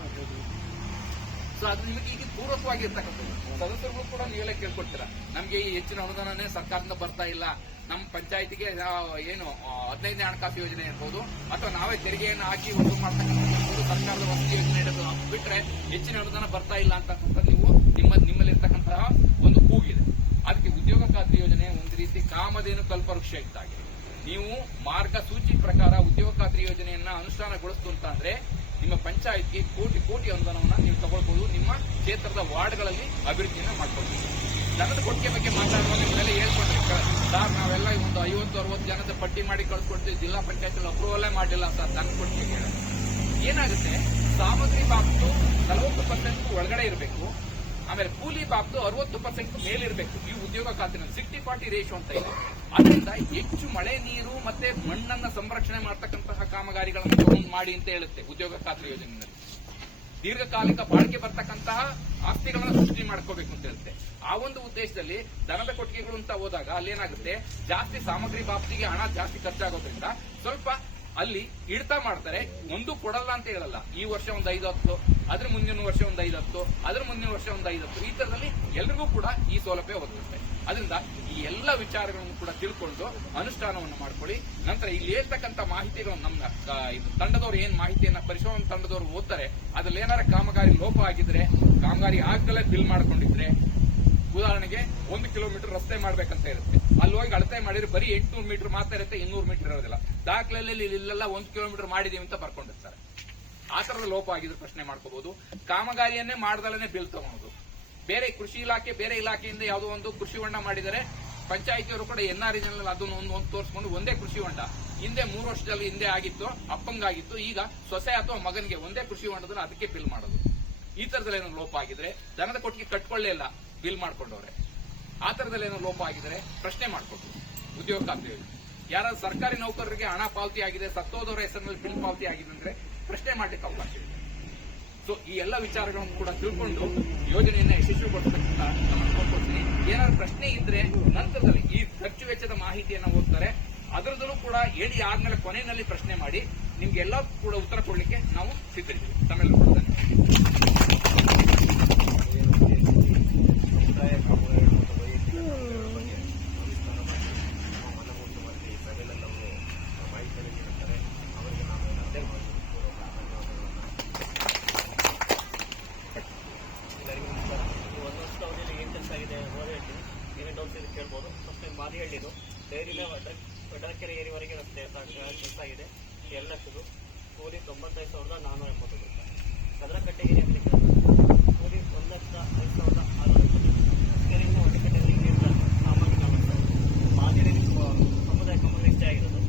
ಸೊ ಅದು ನಿಮಗೆ ಈಗ ಪೂರಕವಾಗಿರ್ತಕ್ಕಂಥದ್ದು. ಸದಸ್ಯರಿಗೂ ಕೂಡ ನೀವೆಲ್ಲ ಕೇಳ್ಕೊಡ್ತೀರಾ, ನಮ್ಗೆ ಈ ಹೆಚ್ಚಿನ ಅನುದಾನನೇ ಸರ್ಕಾರದಿಂದ ಬರ್ತಾ ಇಲ್ಲ, ನಮ್ಮ ಪಂಚಾಯತಿಗೆ ಏನು 15ನೇ ಹಣಕಾಸು ಯೋಜನೆ ಇರ್ಬೋದು, ಅಥವಾ ನಾವೇ ತೆರಿಗೆಯನ್ನು ಹಾಕಿ ವಸೂಲು ಮಾಡ್ತಕ್ಕಂಥ ಸರ್ಕಾರದ ವಸತಿ ಯೋಜನೆ ಇರೋದು ಬಿಟ್ರೆ ಹೆಚ್ಚಿನ ಅನುದಾನ ಬರ್ತಾ ಇಲ್ಲ ಅಂತಕ್ಕಂಥ ನೀವು ನಿಮ್ಮಲ್ಲಿರ್ತಕ್ಕಂತಹ ಒಂದು ಕೂಗಿದೆ. ಅದಕ್ಕೆ ಉದ್ಯೋಗ ಖಾತ್ರಿ ಯೋಜನೆ ಒಂದು ರೀತಿ ಕಾಮಧೇನು ಕಲ್ಪವೃಕ್ಷ ಇದ್ದಾಗೆ. ನೀವು ಮಾರ್ಗಸೂಚಿ ಪ್ರಕಾರ ಉದ್ಯೋಗ ಖಾತ್ರಿ ಯೋಜನೆಯನ್ನ ಅನುಷ್ಠಾನಗೊಳಿಸ್ತು ಅಂತ ಅಂದ್ರೆ ನಿಮ್ಮ ಪಂಚಾಯತ್ಗೆ ಕೋಟಿ ಅನುದಾನವನ್ನ ನೀವು ತಗೊಳ್ಬಹುದು. ನಿಮ್ಮ ಕ್ಷೇತ್ರದ ವಾರ್ಡ್ಗಳಲ್ಲಿ ಅಭಿವೃದ್ಧಿಯನ್ನ ಮಾಡ್ಕೊಳ್ಬಹುದು. ಜನದ ಕೊಟ್ಟಿಗೆ ಬಗ್ಗೆ ಮಾತಾಡುವಾಗ ನಿಮ್ಮೆಲ್ಲ ಹೇಳ್ಕೊಂಡಿರ್ತಾರೆ, ಸರ್ ನಾವೆಲ್ಲ ಒಂದು 50-60 ಜನದ ಪಟ್ಟಿ ಮಾಡಿ ಕಳ್ಸಿಕೊಡ್ತೀವಿ, ಜಿಲ್ಲಾ ಪಂಚಾಯತ್ ಅಪ್ರೂವಲ್ಲೇ ಮಾಡಿಲ್ಲ ಸರ್ ನನ್ನ ಕೊಟ್ಟಿಗೆ. ಏನಾಗುತ್ತೆ, ಸಾಮಗ್ರಿ ಬಾಬ್ತು 40% ಒಳಗಡೆ ಇರಬೇಕು, ಆಮೇಲೆ ಕೂಲಿ ಬಾಬ್ದು 60% ಮೇಲಿರಬೇಕು. ಈ ಉದ್ಯೋಗ ಖಾತ್ರಿನಲ್ಲಿ 60-40 ರೇಷಿಯೋ ಅಂತ ಇದೆ. ಅದರಿಂದ ಹೆಚ್ಚು ಮಳೆ ನೀರು ಮತ್ತೆ ಮಣ್ಣನ್ನ ಸಂರಕ್ಷಣೆ ಮಾಡ್ತಕ್ಕಂತಹ ಕಾಮಗಾರಿಗಳನ್ನು ಮಾಡಿ ಅಂತ ಹೇಳುತ್ತೆ ಉದ್ಯೋಗ ಖಾತ್ರಿ ಯೋಜನೆಯಲ್ಲಿ. ದೀರ್ಘಕಾಲಿಕ ಬಾಳಿಕೆ ಬರ್ತಕ್ಕಂತಹ ಆಸ್ತಿಗಳನ್ನ ಸೃಷ್ಟಿ ಮಾಡ್ಕೋಬೇಕು ಅಂತ ಹೇಳುತ್ತೆ. ಆ ಒಂದು ಉದ್ದೇಶದಲ್ಲಿ ದನದ ಕೊಟ್ಟಿಗೆಗಳು ಅಂತ ಹೋದಾಗ ಅಲ್ಲೇನಾಗುತ್ತೆ, ಜಾಸ್ತಿ ಸಾಮಗ್ರಿ ಬಾಬ್ತಿಗೆ ಹಣ ಜಾಸ್ತಿ ಖರ್ಚಾಗೋದ್ರಿಂದ ಸ್ವಲ್ಪ ಅಲ್ಲಿ ಇಡ್ತಾ ಮಾಡ್ತಾರೆ. ಒಂದು ಕೊಡಲ್ಲ ಅಂತ ಹೇಳಲ್ಲ, ಈ ವರ್ಷ ಒಂದು 5-10, ಅದ್ರ ಮುಂದಿನ ವರ್ಷ ಒಂದು 5-10, ಅದ್ರ ಮುಂದಿನ ವರ್ಷ ಒಂದು 5-10, ಈ ತರದಲ್ಲಿ ಎಲ್ರಿಗೂ ಕೂಡ ಈ ಸೌಲಭ್ಯ ಒದಗಿಸುತ್ತೆ. ಅದರಿಂದ ಈ ಎಲ್ಲ ವಿಚಾರಗಳನ್ನು ಕೂಡ ತಿಳ್ಕೊಂಡು ಅನುಷ್ಠಾನವನ್ನು ಮಾಡ್ಕೊಳ್ಳಿ. ನಂತರ ಇಲ್ಲಿ ಹೇಳ್ತಕ್ಕಂಥ ಮಾಹಿತಿಗಳನ್ನು ನಮ್ಮ ತಂಡದವರು ಏನ್ ಮಾಹಿತಿಯನ್ನ ಪರಿಶೋಧನಾ ತಂಡದವರು ಓದ್ತಾರೆ, ಅದ್ರಲ್ಲಿ ಏನಾರ ಕಾಮಗಾರಿ ಲೋಪ ಆಗಿದ್ರೆ, ಕಾಮಗಾರಿ ಆಗದಲ್ಲೇ ಬಿಲ್ ಮಾಡ್ಕೊಂಡಿದ್ರೆ, ಉದಾಹರಣೆಗೆ 1 ಕಿಲೋಮೀಟರ್ ರಸ್ತೆ ಮಾಡ್ಬೇಕಂತ ಇರುತ್ತೆ, ಅಲ್ಲಿ ಹೋಗಿ ಅಳತೆ ಮಾಡಿದ್ರೆ ಬರೀ 800 ಮೀಟರ್ ಮಾತ್ರ ಇರುತ್ತೆ, 200 ಮೀಟರ್ ಇರೋದಿಲ್ಲ. ದಾಖಲೆಯಲ್ಲಿ ಇಲ್ಲೆಲ್ಲ 1 ಕಿಲೋಮೀಟರ್ ಮಾಡಿದೀವಿ ಅಂತ ಬರ್ಕೊಂಡಿರ್ತಾರೆ. ಆ ತರದ ಲೋಪ ಆಗಿದ್ರೆ ಪ್ರಶ್ನೆ ಮಾಡ್ಕೋಬಹುದು. ಕಾಮಗಾರಿಯನ್ನೇ ಮಾಡ್ದಲೇ ಬಿಲ್ ತಗೊಳೋದು, ಬೇರೆ ಕೃಷಿ ಇಲಾಖೆ ಬೇರೆ ಇಲಾಖೆಯಿಂದ ಯಾವುದೋ ಒಂದು ಕೃಷಿ ಹೊಂಡ ಮಾಡಿದರೆ ಪಂಚಾಯಿತಿಯವರು ಕೂಡ NR ಅದನ್ನು ಒಂದು ತೋರಿಸ್ಕೊಂಡು ಒಂದೇ ಕೃಷಿ ಹೊಂಡ ಹಿಂದೆ 3 ವರ್ಷದಲ್ಲಿ ಹಿಂದೆ ಆಗಿತ್ತು, ಅಪ್ಪಂಗಾಗಿತ್ತು, ಈಗ ಸೊಸೆ ಅಥವಾ ಮಗನಿಗೆ ಒಂದೇ ಕೃಷಿ ಹೊಂಡದಲ್ಲಿ ಅದಕ್ಕೆ ಬಿಲ್ ಮಾಡೋದು. ಈ ತರದಲ್ಲಿ ಏನೋ ಲೋಪ ಆಗಿದ್ರೆ ದನದ ಕೊಟ್ಟಿಗೆ ಕಟ್ಕೊಳ್ಳೇ ಇಲ್ಲ, ಬಿಲ್ ಮಾಡ್ಕೊಂಡವ್ರೆ. ಆ ತರದಲ್ಲಿ ಏನೋ ಲೋಪ ಆಗಿದ್ರೆ ಪ್ರಶ್ನೆ ಮಾಡ್ಕೊಟ್ಟು ಉದ್ಯೋಗ ಖಾತೆಯಲ್ಲಿ ಯಾರಾದ್ರೂ ಸರ್ಕಾರಿ ನೌಕರರಿಗೆ ಹಣ ಪಾವತಿ ಆಗಿದೆ, ಸತ್ತೋದವರ ಹೆಸರಿನಲ್ಲಿ ಬಿಲ್ ಪಾವತಿ ಆಗಿದೆ ಅಂದ್ರೆ ಪ್ರಶ್ನೆ ಮಾಡ್ಲಿಕ್ಕೆ ಅವಕಾಶ ಇದೆ. ಸೊ ಈ ಎಲ್ಲ ವಿಚಾರಗಳನ್ನು ಕೂಡ ತಿಳ್ಕೊಂಡು ಯೋಜನೆಯನ್ನ ಯಶಸ್ವಿಗೊಳಿಸಬೇಕಂತ ನಾನು ಕೋರ್ಕೊಳ್ತೀನಿ. ಏನಾದ್ರು ಪ್ರಶ್ನೆ ಇದ್ರೆ ನಂತರದಲ್ಲಿ ಈ ಖರ್ಚು ವೆಚ್ಚದ ಮಾಹಿತಿಯನ್ನ ಓದ್ತಾರೆ, ಅದರದಲ್ಲೂ ಕೂಡ ಹೇಳಿ ಆದ್ಮೇಲೆ ಕೊನೆಯಲ್ಲಿ ಪ್ರಶ್ನೆ ಮಾಡಿ ನಿಮ್ಗೆಲ್ಲ ಕೂಡ ಉತ್ತರ ಕೊಡ್ಲಿಕ್ಕೆ ನಾವು ಸಿದ್ಧರಿದ್ದೀವಿ. ತಮ್ಮೆಲ್ಲರೂ ಕೂಡ ಸಮುದಾಯ ಕಾಮಗಾರಿಗಳು ಮತ್ತು ವೈಯಕ್ತಿಕ ಕಾಮಗಾರಿಗಳ ಬಗ್ಗೆ ಅನುಷ್ಠಾನ ಮಾಡಿ ನಮ್ಮ ಮನಮುಟ್ಟು ಮಾಡಿ ಸಭೆಯಲ್ಲೆಲ್ಲವೂ ಮಾಹಿತಿಯನ್ನು ನೀಡುತ್ತಾರೆ. ಅವರಿಗೆ ನಾವು ಎಲ್ಲರಿಗೂ ಪೂರ್ವಕ ಧನ್ಯವಾದಗಳನ್ನು. ಎಲ್ಲರಿಗೂ ನಮಸ್ಕಾರ. ಈ 1 ವರ್ಷದ ಅವಧಿಯಲ್ಲಿ ಏನು ಕೆಲಸ ಆಗಿದೆ ಓದಿ ಹೇಳ್ತೀನಿ, ಏನೇ ಡೌಟ್ಸ್ ಇದೆ ಕೇಳ್ಬೋದು. ಫಸ್ಟ್ ಟೈಮ್ ಮಾದಿಹಳ್ಳಿದು ಡೈರಿನ ವಡ್ಡಕೆರೆ ಏರಿವರೆಗೆ ರಸ್ತೆ ಕೆಲಸ ಆಗಿದೆ. 2 ಲಕ್ಷದ್ದು ಕೂಲಿ 95,480 ರೂಪಾಯಿ. ಕದರಕಟ್ಟೆ ಏರಿಯಾ ಕೂಲಿ 1,05,600. ಕೆರೆಯಿಂದ ವಡ್ಡಕಟ್ಟೆಗಳಿಗೆ ಸಾಮಾನ್ಯ 40,000. ಮಾದಿಹಳ್ಳಿ ಸಮುದಾಯ ಕಾಮಗಾರಿ ಇಷ್ಟೇ ಆಗಿರೋದು.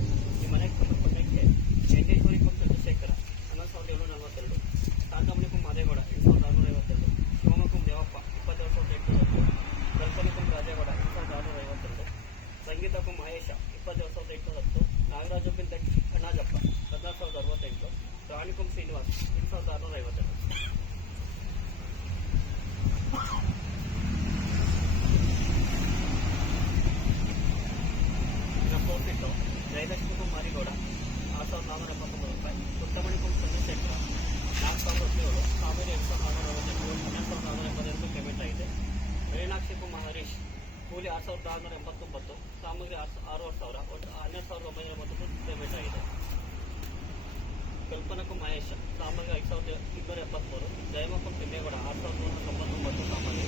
ಈ ಮನೆಗೆ ಸಂಬಂಧಪಟ್ಟಂಗೆ 8,820 ಶೇಕಡ 11,742. ಕಾಂತಮಣಿಕಂ ಮಾದೇಗೌಡ 8,652. ಶಿವಮೊಗ್ಗಂ ದೇವಪ್ಪ 27,810. ಕಲ್ಪನಿಕಂ ರಾಜೇಗೌಡ 8,652. ಸಂಗೀತಕಂ ಮಹೇಶ 27,810. ನಾಗರಾಜಪ್ಪನ್ ಅಣ್ಣಾಜಪ್ಪ 14,068. ರಾಣಿಕಂ ಶ್ರೀನಿವಾಸ್ 8,652. ಪೋರ್ಸಿಟ್ಟು ಜಯಲಕ್ಷ್ಮಿಕಂ ಮಾರಿಗೌಡ 6,479 ರೂಪಾಯಿ. ಪುಟ್ಟಮಣಿಕಂ ಚಂದ್ರಶೇಖರ 4,017. ಕಾವೇರಿ 8,462. 12,482 ಪೇಮೆಂಟ್ ಆಗಿದೆ. ರೇಣಾಕ್ಷಿಕಂ ಹರೀಶ್ ಕೂಲಿ 6,689. ಸಾಮಗ್ರಿ 6,000. ಒಟ್ಟು 12,980 ಪೇಮೆಂಟ್ ಆಗಿದೆ. ಕಲ್ಪನಕಂ ಮಹೇಶ್ ಸಾಮಗ್ರಿ 5,273. ಜಯಮಕಂ ತಿಮ್ಮೇಗೌಡ 6,199 ಸಾಮಗ್ರಿ.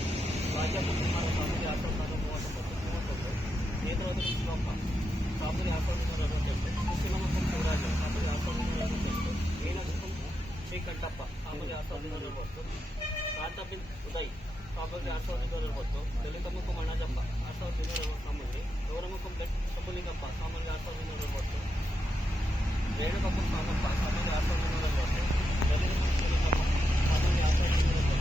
ರಾಜಪ್ಪ ಕುಮಾರ ಸಾಮಗ್ರಿ 6,439. ನೇತ್ರಾವತಿ ಶಿವಪ್ಪ ಸಾಮಗ್ರಿ 6,268. ಕೃಷ್ಣಮಕಂ ಶಿವರಾಜ ಸಾಮಗ್ರಿ 6,268. ಏನಾಗಕಂ ಶ್ರೀಕಂಠಪ್ಪ ಸಾಮಗ್ರಿ 6,240. ಕಾಂತಬಿನ್ ಉದಯ್ ಸಾಮಗ್ರಿ 6,240. ದಲಿತಮಕಂ ಅಣ್ಣಾಜಪ್ಪ 6,240 ಸಾಮಗ್ರಿ. ಗೌರಮಕಂ ಶಂಭುಲಿಂಗಪ್ಪ ಸಾಮಗ್ರಿ 6,240. ರೇಣುಕಪ್ಪಂ ಸಾಮಪ್ಪ ಸಾಮಗ್ರಿ 6,240. ದಲಿತಮಕಂ ಶಿವಲಿಂಗಪ್ಪ ಸಾಮಗ್ರಿ 6,240.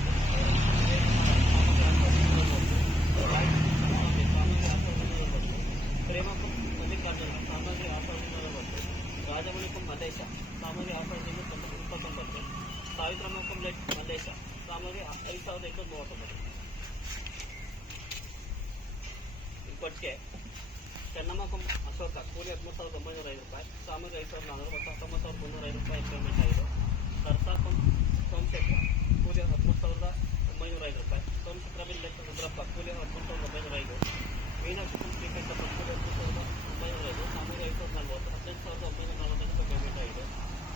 ಪ್ರೇಮಕಂ ಮಲ್ಲಿಕಾರ್ಜುನ ಸಾಮಗ್ರಿ 6,240. ರಾಜಮಣಿಕಂ ಮಲ್ಲೇಶ ಸಾಮಗ್ರಿ 6,229. ಸಾವಿತ್ರಮಕಂ ಮಲ್ಲೇಶ ಸಾಮಗ್ರಿ 5,839. ಕೊಟ್ಟಿಗೆ ಚೆನ್ನಮ್ಮಕಂ ಅಶೋಕ ಕೂಲಿ 13,905 ರೂಪಾಯಿ. ಸಾಮಗ್ರಿ 5,400. ಒಟ್ಟು 19,305 ರೂಪಾಯಿ ಪೇಮೆಂಟ್ ಆಗಿದೆ. ಸರ್ಸಾಕಂ ಸೋಮಶೇಖರ ಕೂಲಿ 13,905 ರೂಪಾಯಿ. ಸೋಮಶೇಖರಬಿನ್ ರುದ್ರಪ್ಪ ಕೂಲಿ 13,905. ಮೀನಾಕ್ಷಿ ಶ್ರೀಕಂಠಪ್ಪ ಕೂಲಿ 13,905. ಸಾಮಗ್ರಿ 5,040. 18,945 ಪೇಮೆಂಟ್ ಆಗಿದೆ.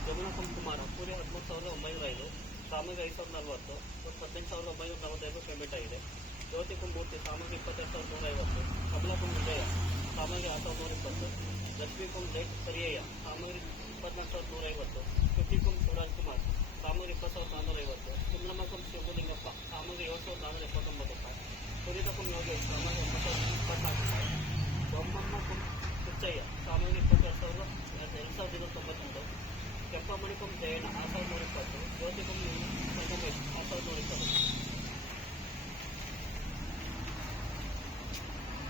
ಯಮುನಕಂ ಕುಮಾರ ಕೂಲಿ 13,905. ಸಾಮಗ್ರಿ 5,040. ಒಟ್ಟು 18,945 ಪೇಮೆಂಟ್ ಆಗಿದೆ. ಜ್ಯೋತಿಕಂ ಮೂರ್ತಿ ಸಾಮಗ್ರಿ 22,150. ಕಮಲಕಂ ವಿಜಯ ಸಾಮಗ್ರಿ 6,120. ಲಕ್ಷ್ಮೀಕಂ ಜೈಟ್ ಪರಿಯಯ್ಯ ಸಾಮಗ್ರಿ 24,150. ಕೃತಿಕಂ ಶಿವರಾಜ್ ಕುಮಾರ್ ಸಾಮಗ್ರಿ 20,450. ಚಿಮ್ಲಮಕಂ ಶಿವಲಿಂಗಪ್ಪ ಸಾಮಗ್ರಿ 7,479 ರೂಪಾಯಿ. ಸುರಿತಕಂ ಯೋಗೇಶ್ ಸಾಮಗ್ರಿ 9,024 ರೂಪಾಯಿ. ಬೊಮ್ಮಮ್ಮಕಂ ಕುಚ್ಚಯ್ಯ ಸಾಮಗ್ರಿ 22,292. ಕೆಂಪಮಣಿಕಂ ಜಯಣ್ಣ 6,120. ಜ್ಯೋತಿಕಂ ಸಂಗಮೇಶ್ 6,120.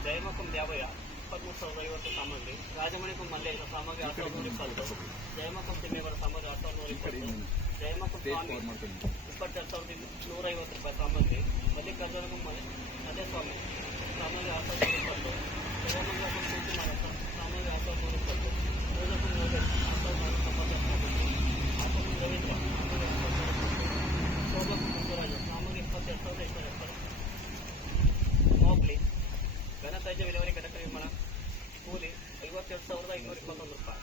ಜಯಮಕಂ ದ್ಯಾವಯ್ಯ 23,050 ಸಾಮಗ್ರಿ. ರಾಜಮಣಿಕಂ ಮಲ್ಲೇಶ ಸಾಮಗ್ರಿ 6,120. ಜಯಮಕಂ ತಿಮ್ಮೇಗೌಡ ಸಾಮಗ್ರಿ 6,120. ಜಯಮಕಂ ಸ್ವಾಮಿ 22,150 ರೂಪಾಯಿ ಸಾಮಗ್ರಿ. ಮಲ್ಲಿಕಾರ್ಜುನಕಂ ಅದೇ ಸ್ವಾಮಿ ಸಾಮಗ್ರಿ 6,120. ಸರ್ವಮಂಗಲಕಂ ಪೂಜೆ ಮಾರಾಟ ಸಾಮಗ್ರಿ 6,120. ಪೂಜಕಂ ಯೋಗೇಶ್ 6,490. ಆಪಕಂ ರವೀಂದ್ರ ಸಾಮಗ್ರಿ 6,120. ಶೋಭಕಂ ಬಸವರಾಜ ಸಾಮಗ್ರಿ 22,270. ಮೋಬ್ಲಿ ಘನತ್ಯಾಜ್ಯ ವಿಲೇವಾರಿ ಘಟಕ ನಿರ್ಮಾಣ ಕೂಲಿ 52,521 ರೂಪಾಯಿ.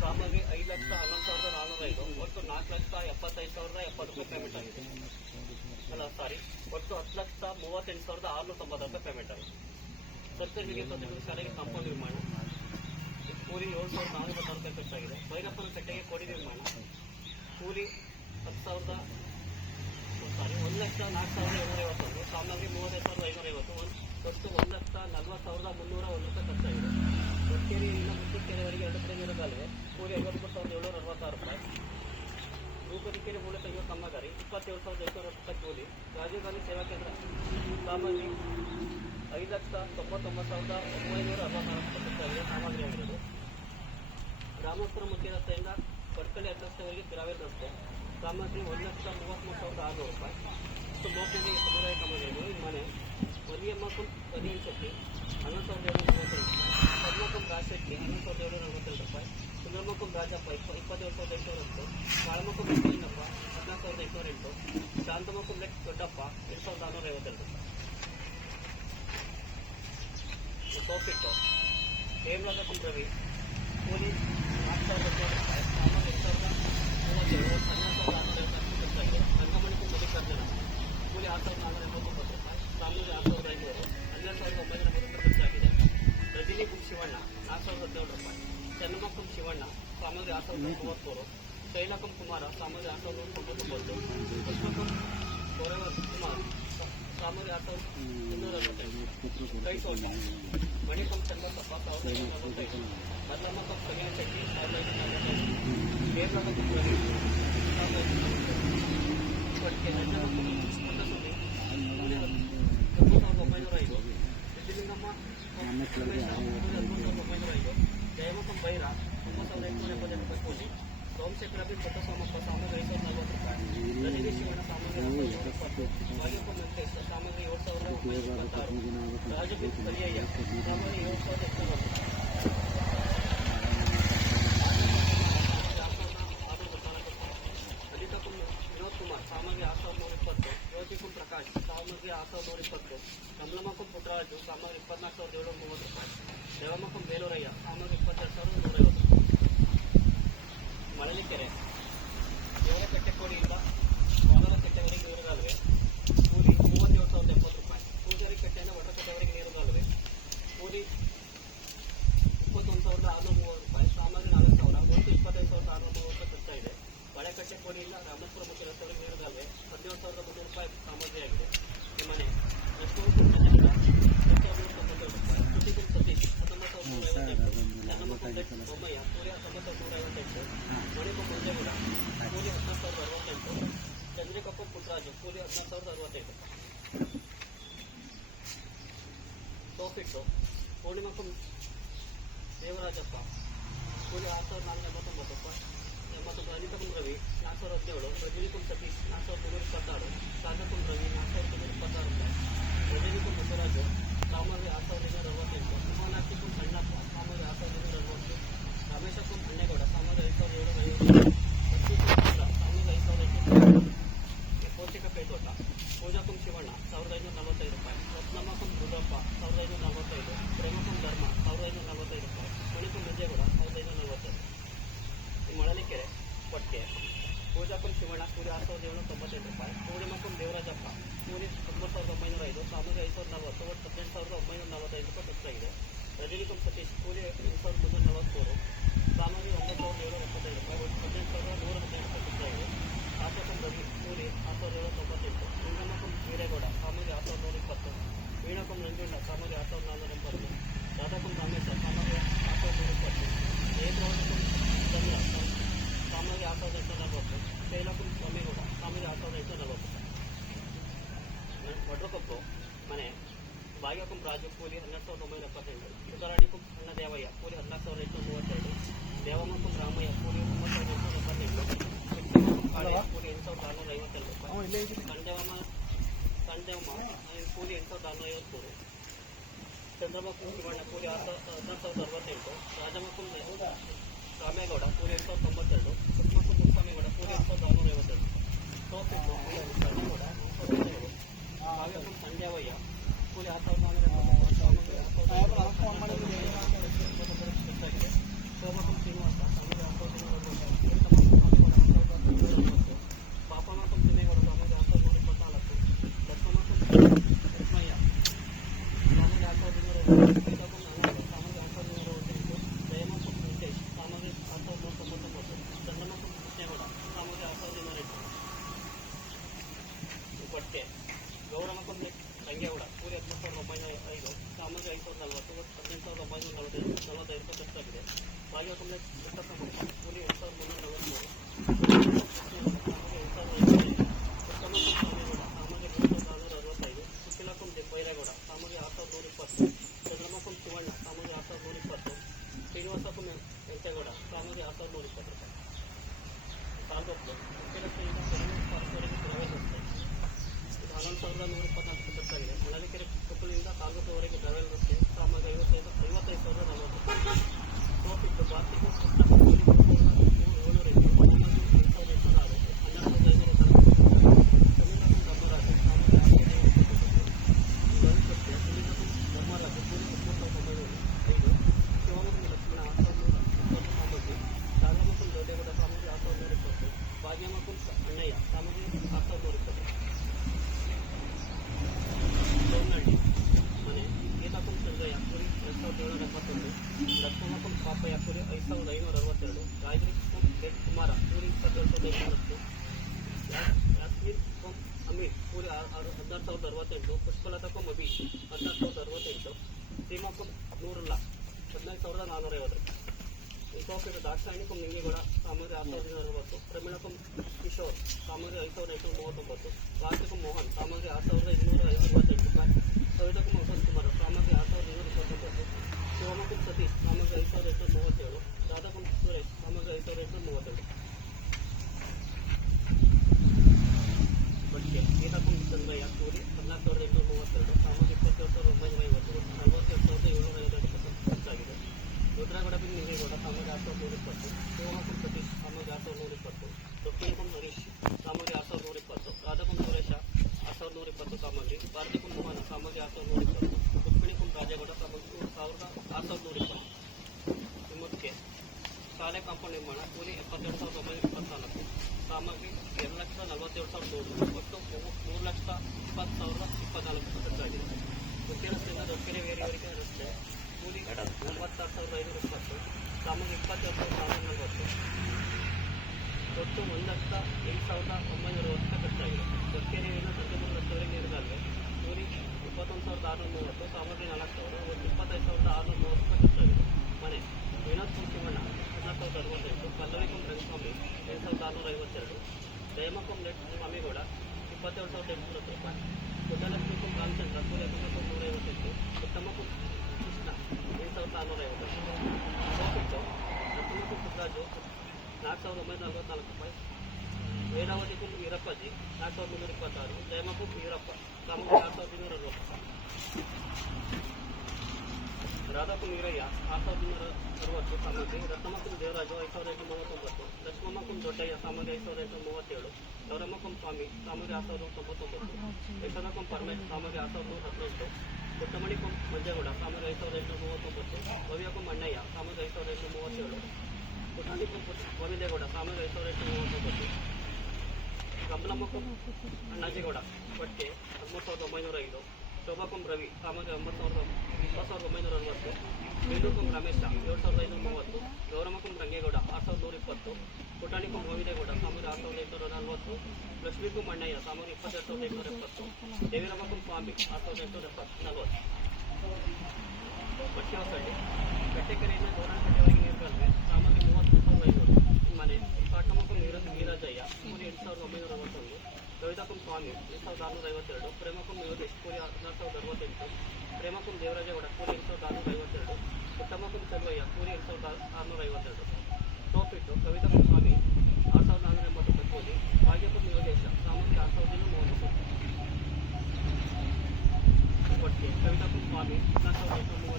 ಸಾಮಗ್ರಿ 5,11,405. ಒಟ್ಟು 4,75,070 ರೂಪಾಯಿ ಪೇಮೆಂಟ್ ಆಗಿದೆ. ಒಟ್ಟು 10,38,690 ರೂಪಾಯಿ ಪೇಮೆಂಟ್ ಆಗಿದೆ. ಸರ್ಕಾರಿ ಹಿರಿಯ ಪ್ರಾಥಮಿಕ ಶಾಲೆಗೆ ಕಾಂಪೌಂಡ್ ನಿರ್ಮಾಣ ಕೂಲಿ 7,426 ರೂಪಾಯಿ ಖರ್ಚಾಗಿದೆ. ಭೈರಪ್ಪನ ಕಟ್ಟೆಗೆ ಕೋಡಿ ನಿರ್ಮಾಣ ಕೂಲಿ 1,04,751. ಸಾಮಗ್ರಿ 35,550. ಒಟ್ಟು 1,40,301 ರೂಪಾಯಿ ಖರ್ಚಾಗಿದೆ. ಹೊಟ್ಟೇರಿಯಿಂದ ಮುತ್ತಿಕೆರೆವರೆಗೆ 2 ಕಡೆ ನೀರುಗಾಲುವೆ ಕೂಲಿ 53,766 ರೂಪಾಯಿ. ರೂಪದಿಕೆರೆ ಮೂಲತೈವ ಕಾಮಗಾರಿ 27,800 ರೂಪಾಯಿ ಕೂಲಿ. ರಾಜೀವ್ ಗಾಂಧಿ ಸೇವಾ ಕೇಂದ್ರ ಸಾಮಗ್ರಿ 5,99,964 ರೂಪಾಯಿ ಖರ್ಚಾಗಿದೆ. ಸಾಮಗ್ರಿ ಆಗಿರೋದು ರಾಮಪುರ ಮುಖ್ಯ ರಸ್ತೆಯಿಂದ ಕೊಡ್ಕಳ್ಳಿ 10 ರಸ್ತೆವರೆಗೆ ಪಿರಾವೇರ್ ರಸ್ತೆ ಸಾಮಗ್ರಿ 1,33,600 ರೂಪಾಯಿ. ಮತ್ತು ಮೋಪಿಗೆ ಸಮುದಾಯ ಕಾಮಗಾರಿಗಳು ಮನೆ ಮರಿಯಮ್ಮಕಂ 15 ಶೆಟ್ಟಿ 11,740 ರೂಪಾಯಿ. ಪದ್ಮಕಂ ರಾಜಶೆಟ್ಟಿ 11,742 ರೂಪಾಯಿ. ಸುಂದರಮಕಂ ರಾಜಪ್ಪ 27,808. ಕಾಳಮಕಂ ಲಕ್ಷ್ಮೀನಪ್ಪ 14,808. ಶಾಂತಮಕಂ ದೊಡ್ಡಪ್ಪ 8,452 ರೂಪಾಯಿ. ಸೋಫಿಟ್ಟು ಹೇಮಲಕಂ ರವಿ ಕೂಲಿ 4,200 ರೂಪಾಯಿ. ಸಾಮಗ್ರಿ 8,037. 12,600 ಖರ್ಚಾಗಿದೆ. ರಂಗಮಣಿಕಂ ಮಲ್ಲಿಕಾರ್ಜುನ ಕೂಲಿ 6,480 ರೂಪಾಯಿ. ಸಾಮಗ್ರಿ 6,500. 12,930 ರೂಪಾಯಿ ಖರ್ಚಾಗಿದೆ. ರಜನಿ ಗುಮ್ ಶಿವಣ್ಣ 4,017 ರೂಪಾಯಿ. ಚೆನ್ನಮಕ್ಕಂ ಶಿವಣ್ಣ ಸಾಮಗ್ರಿ 6,034. ಶೈಲಕಂ ಕುಮಾರ ಸಾಮಗ್ರಿ 6,099. ಪುಷ್ಪಕಂ ಗೌರವ ಕುಮಾರ್ ಸಾಮಗ್ರಿ 6,265. ಕೈಸೋಟ ಮಣಿಕಂ ಚನ್ನಬಸಪ್ಪ 1,545. ಮಲ್ಲಮ್ಮಕಂ ಕಲ್ಯಾಣ ಶೆಟ್ಟಿ 1,545. ಕೇರಳಕಂ ರವಿ 1,545. ಕೊಟ್ಟಿಗೆ ನಂಜನಕಂ ಪುಟ್ಟಸುನಿ 13,905. ಸಿದ್ಧಲಿಂಗಮ್ಮ 13,905. ಜಯಮಕಂ ಬೈರ 9,878 ರೂಪಾಯಿ ಕೂಲಿ. ಸೋಮಶೇಖರ ಬಿ ಪುಟ್ಟಸ್ವಾಮಪ್ಪ ಸಾಮಗ್ರಿ 5,040 ರೂಪಾಯಿ. ರಜನಿ ಶಿವಣ್ಣ ಸಾಮಗ್ರಿ 6,020. ಭಾಗ್ಯಪ್ಪ ವೆಂಕಟೇಶ ಸಾಮಗ್ರಿ 7,926. ರಾಜಬಿ ಕಲಿಯಯ್ಯ ಸಾಮಗ್ರಿ 7,840. ಅಜಿತಕಂ ವಿನೋದ್ ಕುಮಾರ್ ಸಾಮಗ್ರಿ 6,920. ಜ್ಯೋತಿಕಂ ಪ್ರಕಾಶ್ ಸಾಮಗ್ರಿ 6,920. ಕಮಲಮಕಂ ಪುಟ್ಟರಾಜು ಸಾಮಗ್ರಿ 24,730 ರೂಪಾಯಿ. ದೇವಮಕಂ ಬೇಲೂರಯ್ಯ ಸಾಮಗ್ರಿ 22,150. ಮಳಲಿಕೆರೆ ದೇವರಕಟ್ಟೆ ಕೋಡಿಯಿಂದ ವಾದನಕಟ್ಟೆವರೆಗೆ ನೀರುಗಾಲುವೆ ಕೂಲಿ 37,070 ರೂಪಾಯಿ. ಪೂಜಾರಿ ಕಟ್ಟೆಯಿಂದ ಒಟ್ಟಕಟ್ಟೆವರೆಗೆ ನೀರುಗಾಲುವೆ ಕೂಲಿ 21,630 ರೂಪಾಯಿ. ಸಾಮಗ್ರಿ 4,000. ಒಟ್ಟು 25,630 ರೂಪಾಯಿ ಖರ್ಚಾಗಿದೆ. ಬಳೆಕಟ್ಟೆ ಕೋಡಿಯಿಂದ ರಾಮೇಶ್ವರ ಮುಖ್ಯ ರಸ್ತೆವರೆಗೆ ನೀರುಗಾಲುವೆ 17,300 ರೂಪಾಯಿ ಸಾಮಗ್ರಿ ಆಗಿದೆ. ಈ ಮನೆ ರೂಪಾಯಿ. ಕುಟಿಕಂ ಸತೀಶ್ 19,158. ಚನ್ನಮಕಂ ಬೊಮ್ಮಯ್ಯ ಕೂಲಿ 19,158. ಮಣಿಕಂ ಮಂಜೇಗೌಡ ಕೂಲಿ 19,068. ಚಂದ್ರಿಕಪ್ಪ ಪುಟ್ಟರಾಜು ಕೂಲಿ 14,065. ಸೋಫಿಟ್ಟು ಪೂರ್ಣಿಮಕಂ ದೇವರಾಜಪ್ಪ ಕೂಲಿ 6,489 ರೂಪಾಯಿ. ಮತ್ತು ಅನಿತಕಂ ರವಿ 4,017. ರಜನಿಕಂ ಸತೀಶ್ 4,326. ಶಾಂತಕಂ ರವಿ 4,326 ರೂಪಾಯಿ. ರಜನಿಕಂ ಬಸವರಾಜು ಸಾಮಗ್ರಿ 6,268. ಉಮಾನಾಥಿಕಂ ಸಣ್ಣಪ್ಪ ಸಾಮಗ್ರಿ 6,260. ರಮೇಶಕಂ ಅಣ್ಣೇಗೌಡ ಸಾಮಗ್ರಿ 5,750. ಸಾಮಗ್ರಿ 5,800. ಪೌಷ್ಟಿಕ ತೋಟ ಪೂಜಾಕಂ ಶಿವಣ್ಣ 1,545 ರೂಪಾಯಿ. ರತ್ನಮ್ಮಕಂ ರುದ್ರಪ್ಪ 1,545. ಪ್ರೇಮಕಂ ಧರ್ಮ 1,545 ರೂಪಾಯಿ. ಮಣಿಕಂ ಮಂಜೇಗೌಡ 1,545. ಮಳಲಿಕೆರೆ ಕೊಟ್ಟೆ ಪೂಜಾಕಂ ಶಿವಣ್ಣ ಕೂಲಿ 6,798 ರೂಪಾಯಿ. ಪೂರ್ಣಿಮಕಂ ದೇವರಾಜಪ್ಪ ಕೂಲಿ 9,905. ಸಾಮಗ್ರಿ 5,040. ಒಟ್ಟು 18,945 ರೂಪಾಯಿ ಖರ್ಚಾಗಿದೆ. ರಜನಿಕಂ ಸತೀಶ್ ಕೂಲಿ 8,343. ಸಾಮಗ್ರಿ 9,775 ರೂಪಾಯಿ. ಒಟ್ಟು 18,115 ರೂಪಾಯಿ ಖರ್ಚಾಗಿದೆ. ಆಶಕಂ ರವಿ ಕೂಲಿ 6,798. ಲಿಂಗಮ್ಮಕಂ ವೀರೇಗೌಡ ಸಾಮಗ್ರಿ 6,120. ವೀಣಕಂ ನಂಜುಂಡ ಸಾಮಗ್ರಿ 6,480. ರಾಧಾಕಂ ರಾಮೇಶ ಸಾಮಗ್ರಿ 6,120. ನೇತ್ರಾವಣಕಂ ಚಂದ್ರ ಸಾಮಗ್ರಿ 6,840. ಶೈಲಕಂ ಸ್ವಾಮಿಗೌಡ ಸಾಮಗ್ರಿ 6,840. ವಡ್ರಕೊಪ್ಪು ಮನೆ ಭಾಗ್ಯಕಂ ರಾಜು ಕೂಲಿ 12,978. ಸುಧಾರಾಣಿಕಂ ಸಣ್ಣ ದೇವಯ್ಯ ಕೂಲಿ 14,832. ದೇವಮಕಂ ರಾಮಯ್ಯ ಕೂಲಿ 9,878. ಕೂಲಿ 8,452. ಚಂದ್ರಮಕ್ಕೂ ಶಿವಣ್ಣ ಕೂಲಿ 16,068, ರಾಜಮಕ್ಕೂ ರಾಮೇಗೌಡ ಕೂಲಿ 8,092, ಪುಷ್ಪಕ್ಕೂ ಮುಸ್ವಾಮಿಗೌಡ ಕೂಲಿ 8,652, ಸೋಪಿಟ್ಟು ಸಂಜೆಗೌಡ 957, ಕಾವ್ಯಕ್ಕೂ ಸಂಜಯವಯ್ಯ ಕೂಲಿ 6,400, ಶೋಭಕ್ಕೂ ಶ್ರೀನಿವಾಸ ಸಾಮಾನ್ಯ 6,240, ಪಾಪಮ್ಮಕ್ಕೂ ತಿಮ್ಮೇಗೌಡ ಸಾಮಾನ್ಯ 6,124, ಲಕ್ಷ್ಮಣಕ್ಕೂ ಕೃಷ್ಣಯ್ಯ ಸಾಮಾನ್ಯ 6,260, ಸಾಮಾನ್ಯ 6,258, ಜಯಮಕ್ಕೂ ವೆಂಕಟೇಶ್ ಸಾಮಾನ್ಯ 6,199, ಚಂದ್ರಮಕ್ಕೂ ಕೃಷ್ಣೇಗೌಡ ಸಾಮಾನ್ಯ 6,208, ಬಟ್ಟೆ ಗೌರಮಕ್ಕೂ ರಂಗೇಗೌಡ ಕೂಲಿ 13,905, ಸಾಮಾನ್ಯ 5,040, 18,945 ಖರ್ಚಾಗಿದೆ. ಭಾಗ್ಯಕುಂಬೆ ಕೃಷ್ಣಪ್ಪ ಕೂಲಿ 8,343, ಸಾಮಾನ್ಯ 8,500, ಸಾಮಾನ್ಯ 3,465, ಸುಶೀಲಕ್ಕುಂ ಬೈರೇಗೌಡ ಸಾಮಾನ್ಯ 6,120, ಚಂದ್ರಮಕ್ಕುಂ ಶಿವಣ್ಣ ಸಾಮಾನ್ಯ 6,120, ಶ್ರೀನಿವಾಸಕ್ಕುಂ ವೆಂಕಟೇಗೌಡ ಸಾಮಾನ್ಯ 6,120 ರೂಪಾಯಿ. ಸಾಲ್ಗೊಪ್ಪು ಮುಖ್ಯರಸ್ತೆಯಿಂದ ಪಾರ್ಕ್ವರೆಗೆ ಡ್ರೈವರ್ ರಸ್ತೆ ಇದು 11,124 ಖರ್ಚಾಗಿದೆ. ಮಳಲಿಕೆರೆ ಕೊಪ್ಪಳಿಂದ ಕಾಲ್ಗೊಪ್ಪವರೆಗೆ ಡ್ರೈವರ್ ರಸ್ತೆ ಸಾಮಾನ್ಯ 55,040. ಸೋಪಿಟ್ಟು ಬಾತಿಗೂ ಕೂಲಿ 3,700, ಸಾಮಾನ್ಯ 5,806, 12,540, ಧರ್ಮರಾಜು ಸಾಮಾನ್ಯ 6,050, ಸುನೀಲಕ್ಕೂ ಧರ್ಮರಾಜು ಕೂಲಿ 13,905, ಶಿವಮೊಗ್ಗ ಲಕ್ಷ್ಮಣ 6,120, ಸಾಗರಮಕ್ಕೂ ದೊಡ್ಡೇಗೌಡ ಸಾಮಾನ್ಯ 6,120, ಭಾಗ್ಯಮಕ್ಕೂ ಅಣ್ಣಯ್ಯ ಸಾಮಾನ್ಯ 6,120, ಸೋಮನಹಳ್ಳಿ ಮನೆ ಗೀತಾಕುಂ ಸಂಜಯ ಕೂಲಿ 2,771, ಲಕ್ಷ್ಮಣಕ್ಕೂ ಪಾಪಯ್ಯ ಕೂಲಿ 5,562, ಗಾಯತ್ರಿ ಕುಮಾರ ಕೂಲಿ 22,510, ಯಾಸ್ಮೀರ್ ಅಮೀರ್ ಕೂಲಿ 16,068, ಪುಷ್ಪಲತಕ್ಕೂ ಅಬಿ 16,068, ಸೀಮಾಕ್ಕೂ ನೂರುಲ್ಲಾ 14,450, ಇಂಕೋಪಿಟ ದಾಕ್ಷಾಯಿಣಿಕುಂ ನಿಂಗೇಗೌಡ ಸಾಮಾನ್ಯ 6,260, ಪ್ರಮೀಳಕ್ಕುಂ ಕಿಶೋರ್ ಸಾಮಾನ್ಯ 5,839, ಕಾರ್ತಿಕುಂ ಮೋಹನ್ ಸಾಮಾನ್ಯ 6,268 ರೂಪಾಯಿ, ಕವಿತಕ್ಕುಂ ವಸಂತ್ ಕುಮಾರ್ ಸಾಮಾನ್ಯ 6,229, ಶಿವಮಕ್ಕುಂ ಸತೀಶ್ ಸಾಮಾನ್ಯ 5,837, ರಾಧಾಕುಂ ಸುರೇಶ್ ಸಾಮಾನ್ಯ 5,837, ಬಟ್ಟೆ ಗೀತಾಕುಂ ಚಂದ್ರಯ್ಯ ಕೂಲಿ 14,832, ಸಾಮಾನ್ಯ 27,950, 42,752 ಖರ್ಚಾಗಿದೆ. ರುದ್ರಗೌಡ ಬಿನ್ ನಿಂಗೇಗೌಡ ಸಾಮಾನ್ಯ 6,120, ಶಿವಮಕ್ಕುಂ ಸತೀಶ್ ಸಾಮಾನ್ಯ 6,120, ದೊಡ್ಡಕುಂ ಹರೀಶ್ ಸಾಮಾನ್ಯ 6,120, ರಾಧಾಕುಂ ಸುರೇಶ 6,120 ಸಾಮಗ್ರಿ, ಭಾರತಿಕುಂ ಮೋಹನ ಸಾಮಾನ್ಯ 6,120, ರುಕ್ಮಿಣಿಕುಂ ರಾಜೇಗೌಡ ಸಾಮಾನ್ಯ 6,120. ನಿಮ್ಮಕ್ಕೆ ಶಾಲೆ ಕಾಂಪೌಂಡ್ ನಿರ್ಮಾಣ ಕೂಲಿ 72,924, ಸಾಮಗ್ರಿ 2,47,100, ಒಟ್ಟು 3,20,20,024 ಖರ್ಚಾಗಿದೆ. ಮುಖ್ಯ ರಸ್ತೆಯಿಂದ ದೊಡ್ಡಕೆರೆ ವೇರಿಯವರೆಗೆ ರಸ್ತೆ ಕೂಲಿ 96,520, ಸಾಮಗ್ರಿ 27,440, ಒಟ್ಟು 1,08,960 ಖರ್ಚಾಗಿದೆ. ದೊಡ್ಡಕೆರೆಯಿಂದ ದೊಡ್ಡಮೂರು ರಸ್ತೆವರೆಗೆ ನೀರಿನಲ್ವೇ ಕೂಲಿ 21,630, ಸಾಮಗ್ರಿ 4,000, ಒಟ್ಟು 25,630 ಖರ್ಚಾಗಿದೆ. ಮನೆ ವಿನೋದ್ ಶಿವಣ್ಣ 16,068, ಪಲ್ಲವಿಕುಂ ರಂಗಸ್ವಾಮಿ 7,652, ಜಯಮಕ್ಕುಂ ಸ್ವಾಮಿಗೌಡ 27,800 ರೂಪಾಯಿ, ದೊಡ್ಡಲಕ್ಷ್ಮಿಕುಂ ರಾಮಚಂದ್ರ ಕೂಲಿ 19,158, ಉತ್ತಮಕ್ಕುಂ ಕೃಷ್ಣ 8,450, ಸೋಪಿಟ್ಟು ರತ್ನಕ್ಕುಂ ಪುಟ್ಟರಾಜು 4,944 ರೂಪಾಯಿ, ವೇದಾವತಿಕುಂ ವೀರಪ್ಪಾಜಿ 4,326, ಜಯಮಕ್ಕುಂ ವೀರಪ್ಪ ಸಾಮಾನ್ಯ 6,260, ರಾಧಾಕುಂ ವೀರಯ್ಯ 6,260 ಸಾಮಗ್ರಿ, ರತ್ನಮಕ್ಕುಂ ದೇವರಾಜು 5,839, ಲಕ್ಷ್ಮಮ್ಮಕ್ಕುಂ ದೊಡ್ಡಯ್ಯ ಸಾಮಾನ್ಯ 5,837, ಗೌರಮ್ಮಕ್ಕುಂ ಸ್ವಾಮಿ ಸಾಮಾನ್ಯ 6,099, ಯಶೋದಕ್ಕುಂ ಪರಮೇಶ್ ಸಾಮಾನ್ಯ 6,118, ಪುಟ್ಟಮಣಿಕುಂ ಮಂಜೇಗೌಡ ಸಾಮಾನ್ಯ 5,839, ಭವ್ಯಕ್ಕುಂ ಅಣ್ಣಯ್ಯ ಸಾಮಾನ್ಯ 5,837, ಪುಟಾಣಿಕುಂ ಗೋವಿಂದೇಗೌಡ ಸಾಮಾನ್ಯ 5,839, ಕಮಲಮ್ಮಕ್ಕುಂ ಅಣ್ಣಾಜಿಗೌಡ ಬಟ್ಟೆ 13,905, ಶೋಭಾಕುಂ ರವಿ ಸಾಮಾನ್ಯ 20,960, ಬೇಲೂರುಕುಂ ರಮೇಶ 7,530, ಗೌರಮ್ಮಕ್ಕುಂ ರಂಗೇಗೌಡ 6,120, ಪುಟಾಣಿಕುಂ ಗೋವಿಂದೇಗೌಡ ಸಾಮಾನ್ಯ 6,840, ಲಕ್ಷ್ಮೀಕುಂ ಅಣ್ಣಯ್ಯ ಸಾಮಾನ್ಯ 22,870, ದೇವಿರಮ್ಮಕ್ಕುಂ ಸ್ವಾಮಿ 6,840. ಬಟ್ಟೆ ಹೊಸಳ್ಳಿ ಬೆಟ್ಟೆಕೆರೆಯಿಂದ ಗೌರನಕಟ್ಟೆವರೆಗೆ ನೀರುಗಲ್ವೆ ಸಾಮಾನ್ಯ 33,500, ಮನೆ ಕಾಟಮಕ್ಕುಂ ವೀರಜಯ್ಯ ಕೂಲಿ 8,961, ಕವಿತಾಕುಂ ಸ್ವಾಮಿ 8,652, ಪ್ರೇಮಕುಂ ಯೋಗೇಶ್ ಕೂಲಿ 14,068, ಪ್ರೇಮಕುಂ ದೇವರಾಜೇಗೌಡ ಕೂಲಿ 8,652, ಪುಟ್ಟಮ್ಮಕುಂ ಚೆಲುವಯ್ಯ ಕೂಲಿ 8,652, ಸೋಪಿಟ್ಟು ಕವಿತಾಕುಂ ಸ್ವಾಮಿ 6,480 ಕೂಲಿ, ಭಾಗ್ಯಕುಂ ಯೋಗೇಶ ಸಾಮಾನ್ಯ 6,230, ಬಟ್ಟೆ ಕವಿತಾಕುಂ ಸ್ವಾಮಿ 4,830.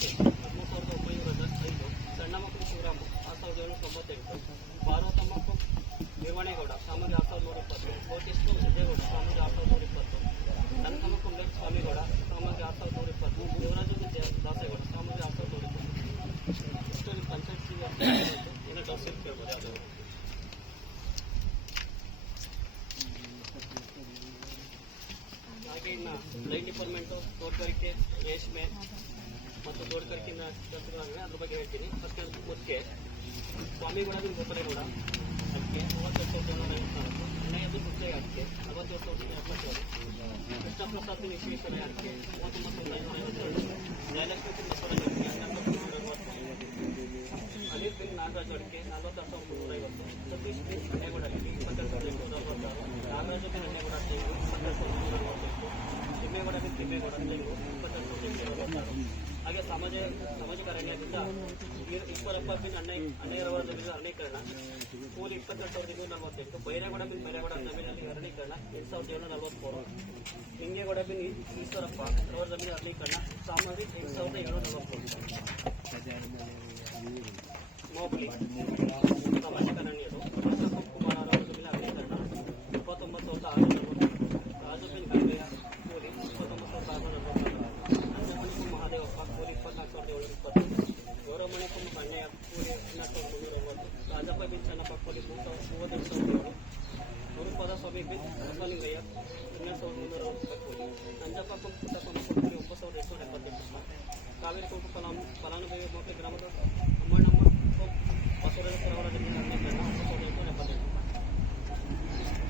13,905, ಸಣ್ಣ ಮಕ್ಕಳು ಶಿವರಾಮು 6,798, ಪಾರ್ವತಮ್ಮ ನಿರ್ವಣೇಗೌಡ ಸಾಮಾನ್ಯ 6,120, ಜ್ಯೋತಿಷ್ಠ ಸಿದ್ದೇಗೌಡ ಸಾಮಾನ್ಯ 6,120, ಕನಕಮ್ಮ ಕುಂಡೇಶ್ ಸ್ವಾಮಿಗೌಡ ಸಾಮಾನ್ಯ 6,120, ದೇವರಾಜ ದಾಸೇಗೌಡ ಸಾಮಾನ್ಯ 6,120. ಇಷ್ಟು ಪಂಚಾಯತ್ ಏನೋ ಡೌಟ್ ಕೇಳ್ಬೋದು ಅದು. ಹಾಗೆ ಇನ್ನು ಲೈನ್ ಡಿಪಾರ್ಟ್ಮೆಂಟು ತೋಟಗಾರಿಕೆ ರೇಷ್ಮೆ ಮತ್ತು ತೋಟಗಾರಿಕೆಯಿಂದ ಕೆಲಸಗಳಾಗಿವೆ, ಅದ್ರ ಬಗ್ಗೆ ಹೇಳ್ತೀನಿ. ಫಸ್ಟ್ ಮುಖ್ಯ ಸ್ವಾಮಿಗೌಡ ಗೋಪಾಲೇಗೌಡ ಅದಕ್ಕೆ 38,994, ಅಣ್ಣಯ್ಯದು ಮುಖ್ಯ ಅದಕ್ಕೆ 48,072, ಕೃಷ್ಣಪ್ರಸಾದ್ ವಿಶ್ವೇಶ್ವರ ಅದಕ್ಕೆ 39,552, ಜಯಲಕ್ಷ್ಮಿ ಬಸವರಾಜ್ ಅದಕ್ಕೆ 12,360, ಅನಿಲ್ ಬಿನ್ ನಾಗರಾಜ್ ಅಡಿಕೆ 46,350, ಸತೀಶ್ ಬಿನ್ ಅಣ್ಣೇಗೌಡ ಅಡಿಕೆ 22,866, ನಾಗರಾಜ ಬಿನ್ ಅಣ್ಣೇಗೌಡ ತೆಂಗು 22,345, ತಿಮ್ಮೇಗೌಡ ಬಿನ್ ತಿಮ್ಮೇಗೌಡ ತೆಂಗು 22,866. ಹಾಗೆ ಸಾಮಾಜಿಕ ಅರಣ್ಯದಿಂದ ಈಶ್ವರಪ್ಪ ಬಿನ್ ಅಣ್ಣಯ್ಯರವರ ಜಮೀನು ಅರಣ್ಯೀಕರಣ ಕೂಲಿ 22,248, ಬೈರೇಗೌಡ ಬಿನ್ ಬೈರೇಗೌಡ ಜಮೀನಲ್ಲಿ ಅರಣ್ಯೀಕರಣ 8,743, ಲಿಂಗೇಗೌಡ ಬಿನ್ ಈಶ್ವರಪ್ಪ ಅವರ ಜಮೀನು ಅರಣ್ಯೀಕರಣ ಸಾಮಗ್ರಿ 8,743. ಮೋಬ್ಲಿ ಸಾಮಾಜಿಕ ಅರಣ್ಯರು ಕುಮಾರ್ ಅವರ ಜಮೀನು ಅರಣ್ಯೀಕರಣ 29,640, ರಾಜು ಬಿನ್ ಕೈಗಯ್ಯ ಕೂಲಿ 29,640, ಮಹಾದೇವಪ್ಪ ಕೂಲಿ 24,720, ಗೌರವಮಣಿಕುಂಬ ಅಣ್ಣಯ್ಯ ಕೂಲಿ 14,390, ರಾಜಪ್ಪ ಬಿನ್ ಚೆನ್ನಪ್ಪ ಕೂಲಿ 38,700, ಗುರುಪಾದ ಸ್ವಾಮಿ ಬಿನ್ ಅಪ್ಪಲಿಂಗಯ್ಯ 12,360 ಕೂಲಿ, ನಂಜಪ್ಪ ಕುಂಪುಟ ಸ್ವಾಮಿ ಕೂಲಿ 9,878, ಕಾವೇರಿ ಕುಂಪು ಫಲಾನುಭವಿ ಮೋಕೆ ಗ್ರಾಮದ ಅಮ್ಮಣ್ಣಮ್ಮ ಬಸವರಾಜಪುರ ಅವರ ಜಮೀನು ಅರಣ್ಯೀಕರಣ 9,878,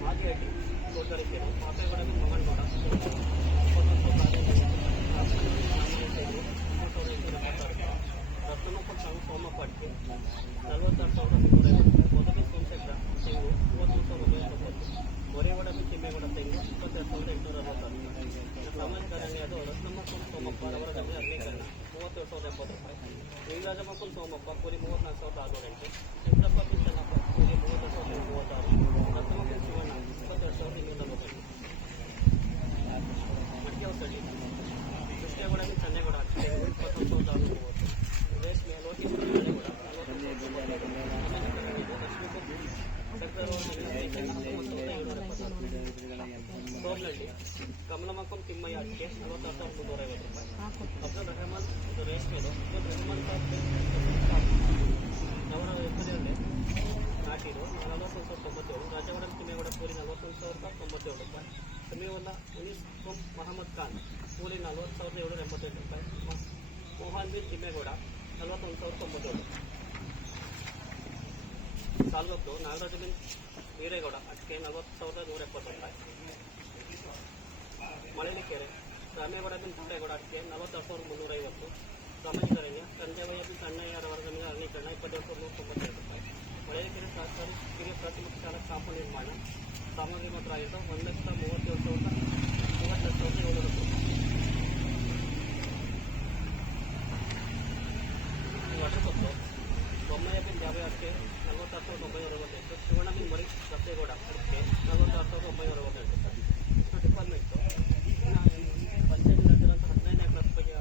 ಮಾದಿಹಳ್ಳಿ ತೋಟಗಾರಿಕೆ ಮಾಪೇಗೌಡ ಬಿನ್ ಮಗನಗೌಡ 36,876, ರತ್ನಮಪ್ಪ ಸೋಮಪ್ಪ ಅಡಿಕೆ 46,350, ಮೊದಲು ಸೋಮಶೇಖರ ತೆಂಗು 33,990, ಮೊರೇಗೌಡ ಬಿನ್ ತಿಮ್ಮೇಗೌಡ ತೆಂಗು 22,866. ಸಾಮಾಜಿಕ ಅರಣ್ಯ ಅದು ರತ್ನಮಪ್ಪ ಸೋಮಪ್ಪ ಅವರ ಜಮೀನು ಅರಣ್ಯೀಕರಣ 37,070, ಲಿಂಗರಾಜಪ್ಪ ಸೋಮಪ್ಪ ಕೂಲಿ 34,608, ಚಂದ್ರಪ್ಪ ಬಿನ್ ಚೆನ್ನಪ್ಪ ಕೂಲಿ 32,036, ರತ್ನಮಪ್ಪ ಶಿವಣ್ಣ 22,245, ಮಟ್ಟಿ ಕೃಷ್ಣೇಗೌಡ ಬಿನ್ ಚನ್ನೇಗೌಡ 21,630, ರೇಷ್ಮೆ ಲೋಕೇಶ್ ಚನ್ನೇಗೌಡ 40,000, ಸೋಮ್ನಳ್ಳಿ ಕಮಲಮಕ್ಕಂ ತಿಮ್ಮಯ್ಯ ಅಡಿಕೆ 46,350 ರೂಪಾಯಿ, ಅಬ್ದುಲ್ ರೆಹಮಾನ್ ಇದು ರೇಷ್ಮೆದು ಅಬ್ದುಲ್ ರೆಹಮಾನ್ ಅವರ ಹೆಸರಲ್ಲಿ ನಾಟಿರು 41,097, ರಾಜಗೌಡ ತಿಮ್ಮೇಗೌಡ ಕೂಲಿ 41,097 ರೂಪಾಯಿ, ಸಮೀವುಲ್ಲಾ ಮುನೀಸ್ ಮೊಹಮ್ಮದ್ ಖಾನ್ ಕೂಲಿ 40,788 ರೂಪಾಯಿ, ಮೋಹನ್ ಬಿನ್ ತಿಮ್ಮೇಗೌಡ 41,097, ಸಾಲ್ವತ್ತು ನಾಗರಾಜ ಬಿನ್ ವೀರೇಗೌಡ ಅದಕ್ಕೆ 40,170 ರೂಪಾಯಿ, ಮಳಲಿಕೆರೆ ರಾಮೇಗೌಡ ಬಿನ್ ತಾರೇಗೌಡ ಅದಕ್ಕೆ 46,350, ಸಾಮಾಜಿಕ ಅರಣ್ಯ ಸಂಜಯವಯ್ಯ ಬಿನ್ ಅಣ್ಣಯ್ಯರವರ ಜಮೀನು ಅರಣ್ಯೀಕರಣ 27,192 ರೂಪಾಯಿ, ಮಳಲಿಕೆರೆ ಸರ್ಕಾರಿ ಕಿರಿಯ ಪ್ರಾಥಮಿಕ ಶಾಲಾ ಕಾಂಪೌಂಡ್ ನಿರ್ಮಾಣ ಸಾಮಗ್ರಿ ಮಾತ್ರ ಆಗಿದ್ದು 1,37,700 ರೂಪಾಯಿ. ವಾಟರ್ಕೊಪ್ಪು ಬೊಮ್ಮಯ್ಯ ಬಿನ್ ಜಾಬೆ ಅದಕ್ಕೆ 46,968, ಶಿವಣ್ಣ ಬಿನ್ ಮರಿ ಸತ್ತೇಗೌಡ ಅದಕ್ಕೆ 46,968 ರೂಪಾಯಿ. ಇಷ್ಟು ಡಿಪಾರ್ಟ್ಮೆಂಟು ಪಂಚಾಯತ್ ನಡೆದಿರೋಂಥ 15 ಲಕ್ಷ ಬಗ್ಗೆ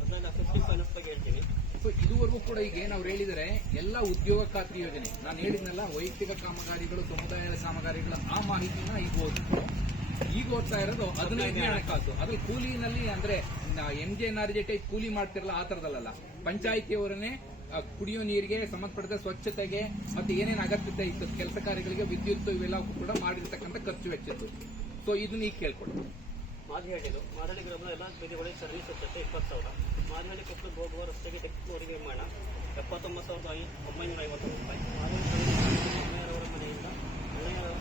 15 ಲಕ್ಷ 50 ಫೈನಾನ್ಸ್ ಬಗ್ಗೆ ಹೇಳ್ತೀನಿ. ಸೊ ಇದುವರೆಗೂ ಕೂಡ ಈಗ ನಾವು ಹೇಳಿದರೆ ಎಲ್ಲ ಉದ್ಯೋಗ ಖಾತ್ರಿ ಯೋಜನೆ ನಾನು ಹೇಳಿದ್ನಲ್ಲ, ವೈಯಕ್ತಿಕ ಕಾಮಗಾರಿಗಳು ಸಮುದಾಯದ ಕಾಮಗಾರಿಗಳು ಆ ಮಾಹಿತಿನ ಈಗ ಓದಿದ್ದು. ಈಗ ಓದ್ತಾ ಇರೋದು 15ನೇ ಹಣಕಾಸು. ಅದ್ರಲ್ಲಿ ಕೂಲಿನಲ್ಲಿ ಅಂದ್ರೆ MJNRJ ಟೈಪ್ ಕೂಲಿ ಮಾಡ್ತಿರಲ್ಲ ಆ ತರದಲ್ಲ, ಪಂಚಾಯಿತಿಯವರನ್ನೇ ಕುಡಿಯೋ ನೀರಿಗೆ ಸಂಬಂಧಪಟ್ಟ ಸ್ವಚ್ಛತೆಗೆ ಮತ್ತೆ ಏನೇನು ಅಗತ್ಯತೆ ಇತ್ತು ಕೆಲಸ ಕಾರ್ಯಗಳಿಗೆ ವಿದ್ಯುತ್ ಇವೆಲ್ಲ ಕೂಡ ಮಾಡಿರ್ತಕ್ಕಂಥ ಖರ್ಚು ವೆಚ್ಚದ್ದು. ಸೊ ಇದನ್ನ ಈಗ ಕೇಳ್ಕೊಡು. ಮಾದಿಹಳ್ಳಿದು ಮಾದಳ್ಳಿ ಗ್ರಾಮದ ಎಲ್ಲ ಬೀದಿಗಳಿಗೆ ಸರಣಿ ಸ್ವಚ್ಛತೆ 20,000, ಮಾದಿಹಳ್ಳಿ ಕೊಪ್ಪಳು ಹೋಗುವ ರಸ್ತೆಗೆ ಡೆಕ್ ರೋಡಿಗೆ ನಿರ್ಮಾಣ 79,950 ರೂಪಾಯಿ, ಅಣ್ಣಯ್ಯರವರ ಮನೆಯಿಂದ ಅಣ್ಣಯ್ಯರವರ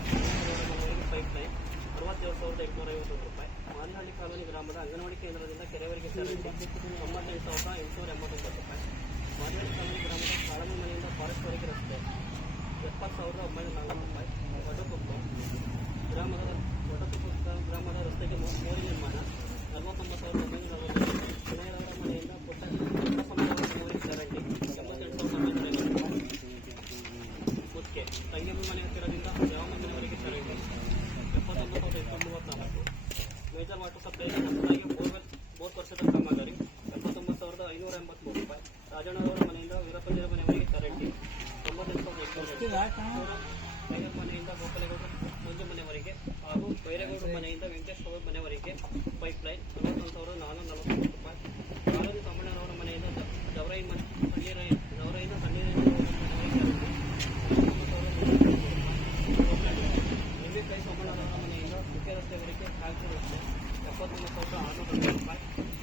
ಮನೆಯವರಿಗೆ ಪೈಪ್ ಲೈನ್ 67,850 ರೂಪಾಯಿ, ಮಾದಿಹಳ್ಳಿ ಕಾಲೋನಿ ಗ್ರಾಮದ ಅಂಗನವಾಡಿ ಕೇಂದ್ರದಿಂದ ಕೆರೆವರೆಗೆ ಚರಂಡಿ 98,889 ರೂಪಾಯಿ, ಮಾದಿಹಳ್ಳಿ ಕಾಲೋನಿ ಗ್ರಾಮದ ಕಾಳಮಿ ಮನೆಯಿಂದ ಫಾರೆಸ್ಟ್ವರೆಗೆ ರಸ್ತೆ 70,940 ರೂಪಾಯಿ, ವಟಕೊಪ್ಪಲು ಗ್ರಾಮದ ರಸ್ತೆಗೆ ಮೋರಿ ನಿರ್ಮಾಣ 49,940, ಅಣ್ಣಯ್ಯರವರ ಮನೆಯಿಂದ ಪುಟ್ಟ ಮೋರಿ ಚರಂಡಿ 78,950, ಮುಖ್ಯ ತಂಗಿನ ಮನೆ ಹತ್ತಿರದಿಂದ ಯಾವಮಂದಿನವರೆಗೆ ಚರಂಡಿ 79,834, ಮೇಜರ್ ವಾಟರ್ ಸಪ್ಲೈ ಹೊಸದಾಗಿ ಬೋರ್ ವರ್ಷದ ಕಾಮಗಾರಿ 79,583 ರಾಜಣ್ಣವರ ಮನೆಯಿಂದ ವೀರಪ್ಪಂದಿರ ಮನೆಯವರೆಗೆ ಚರಂಡಿ 98,800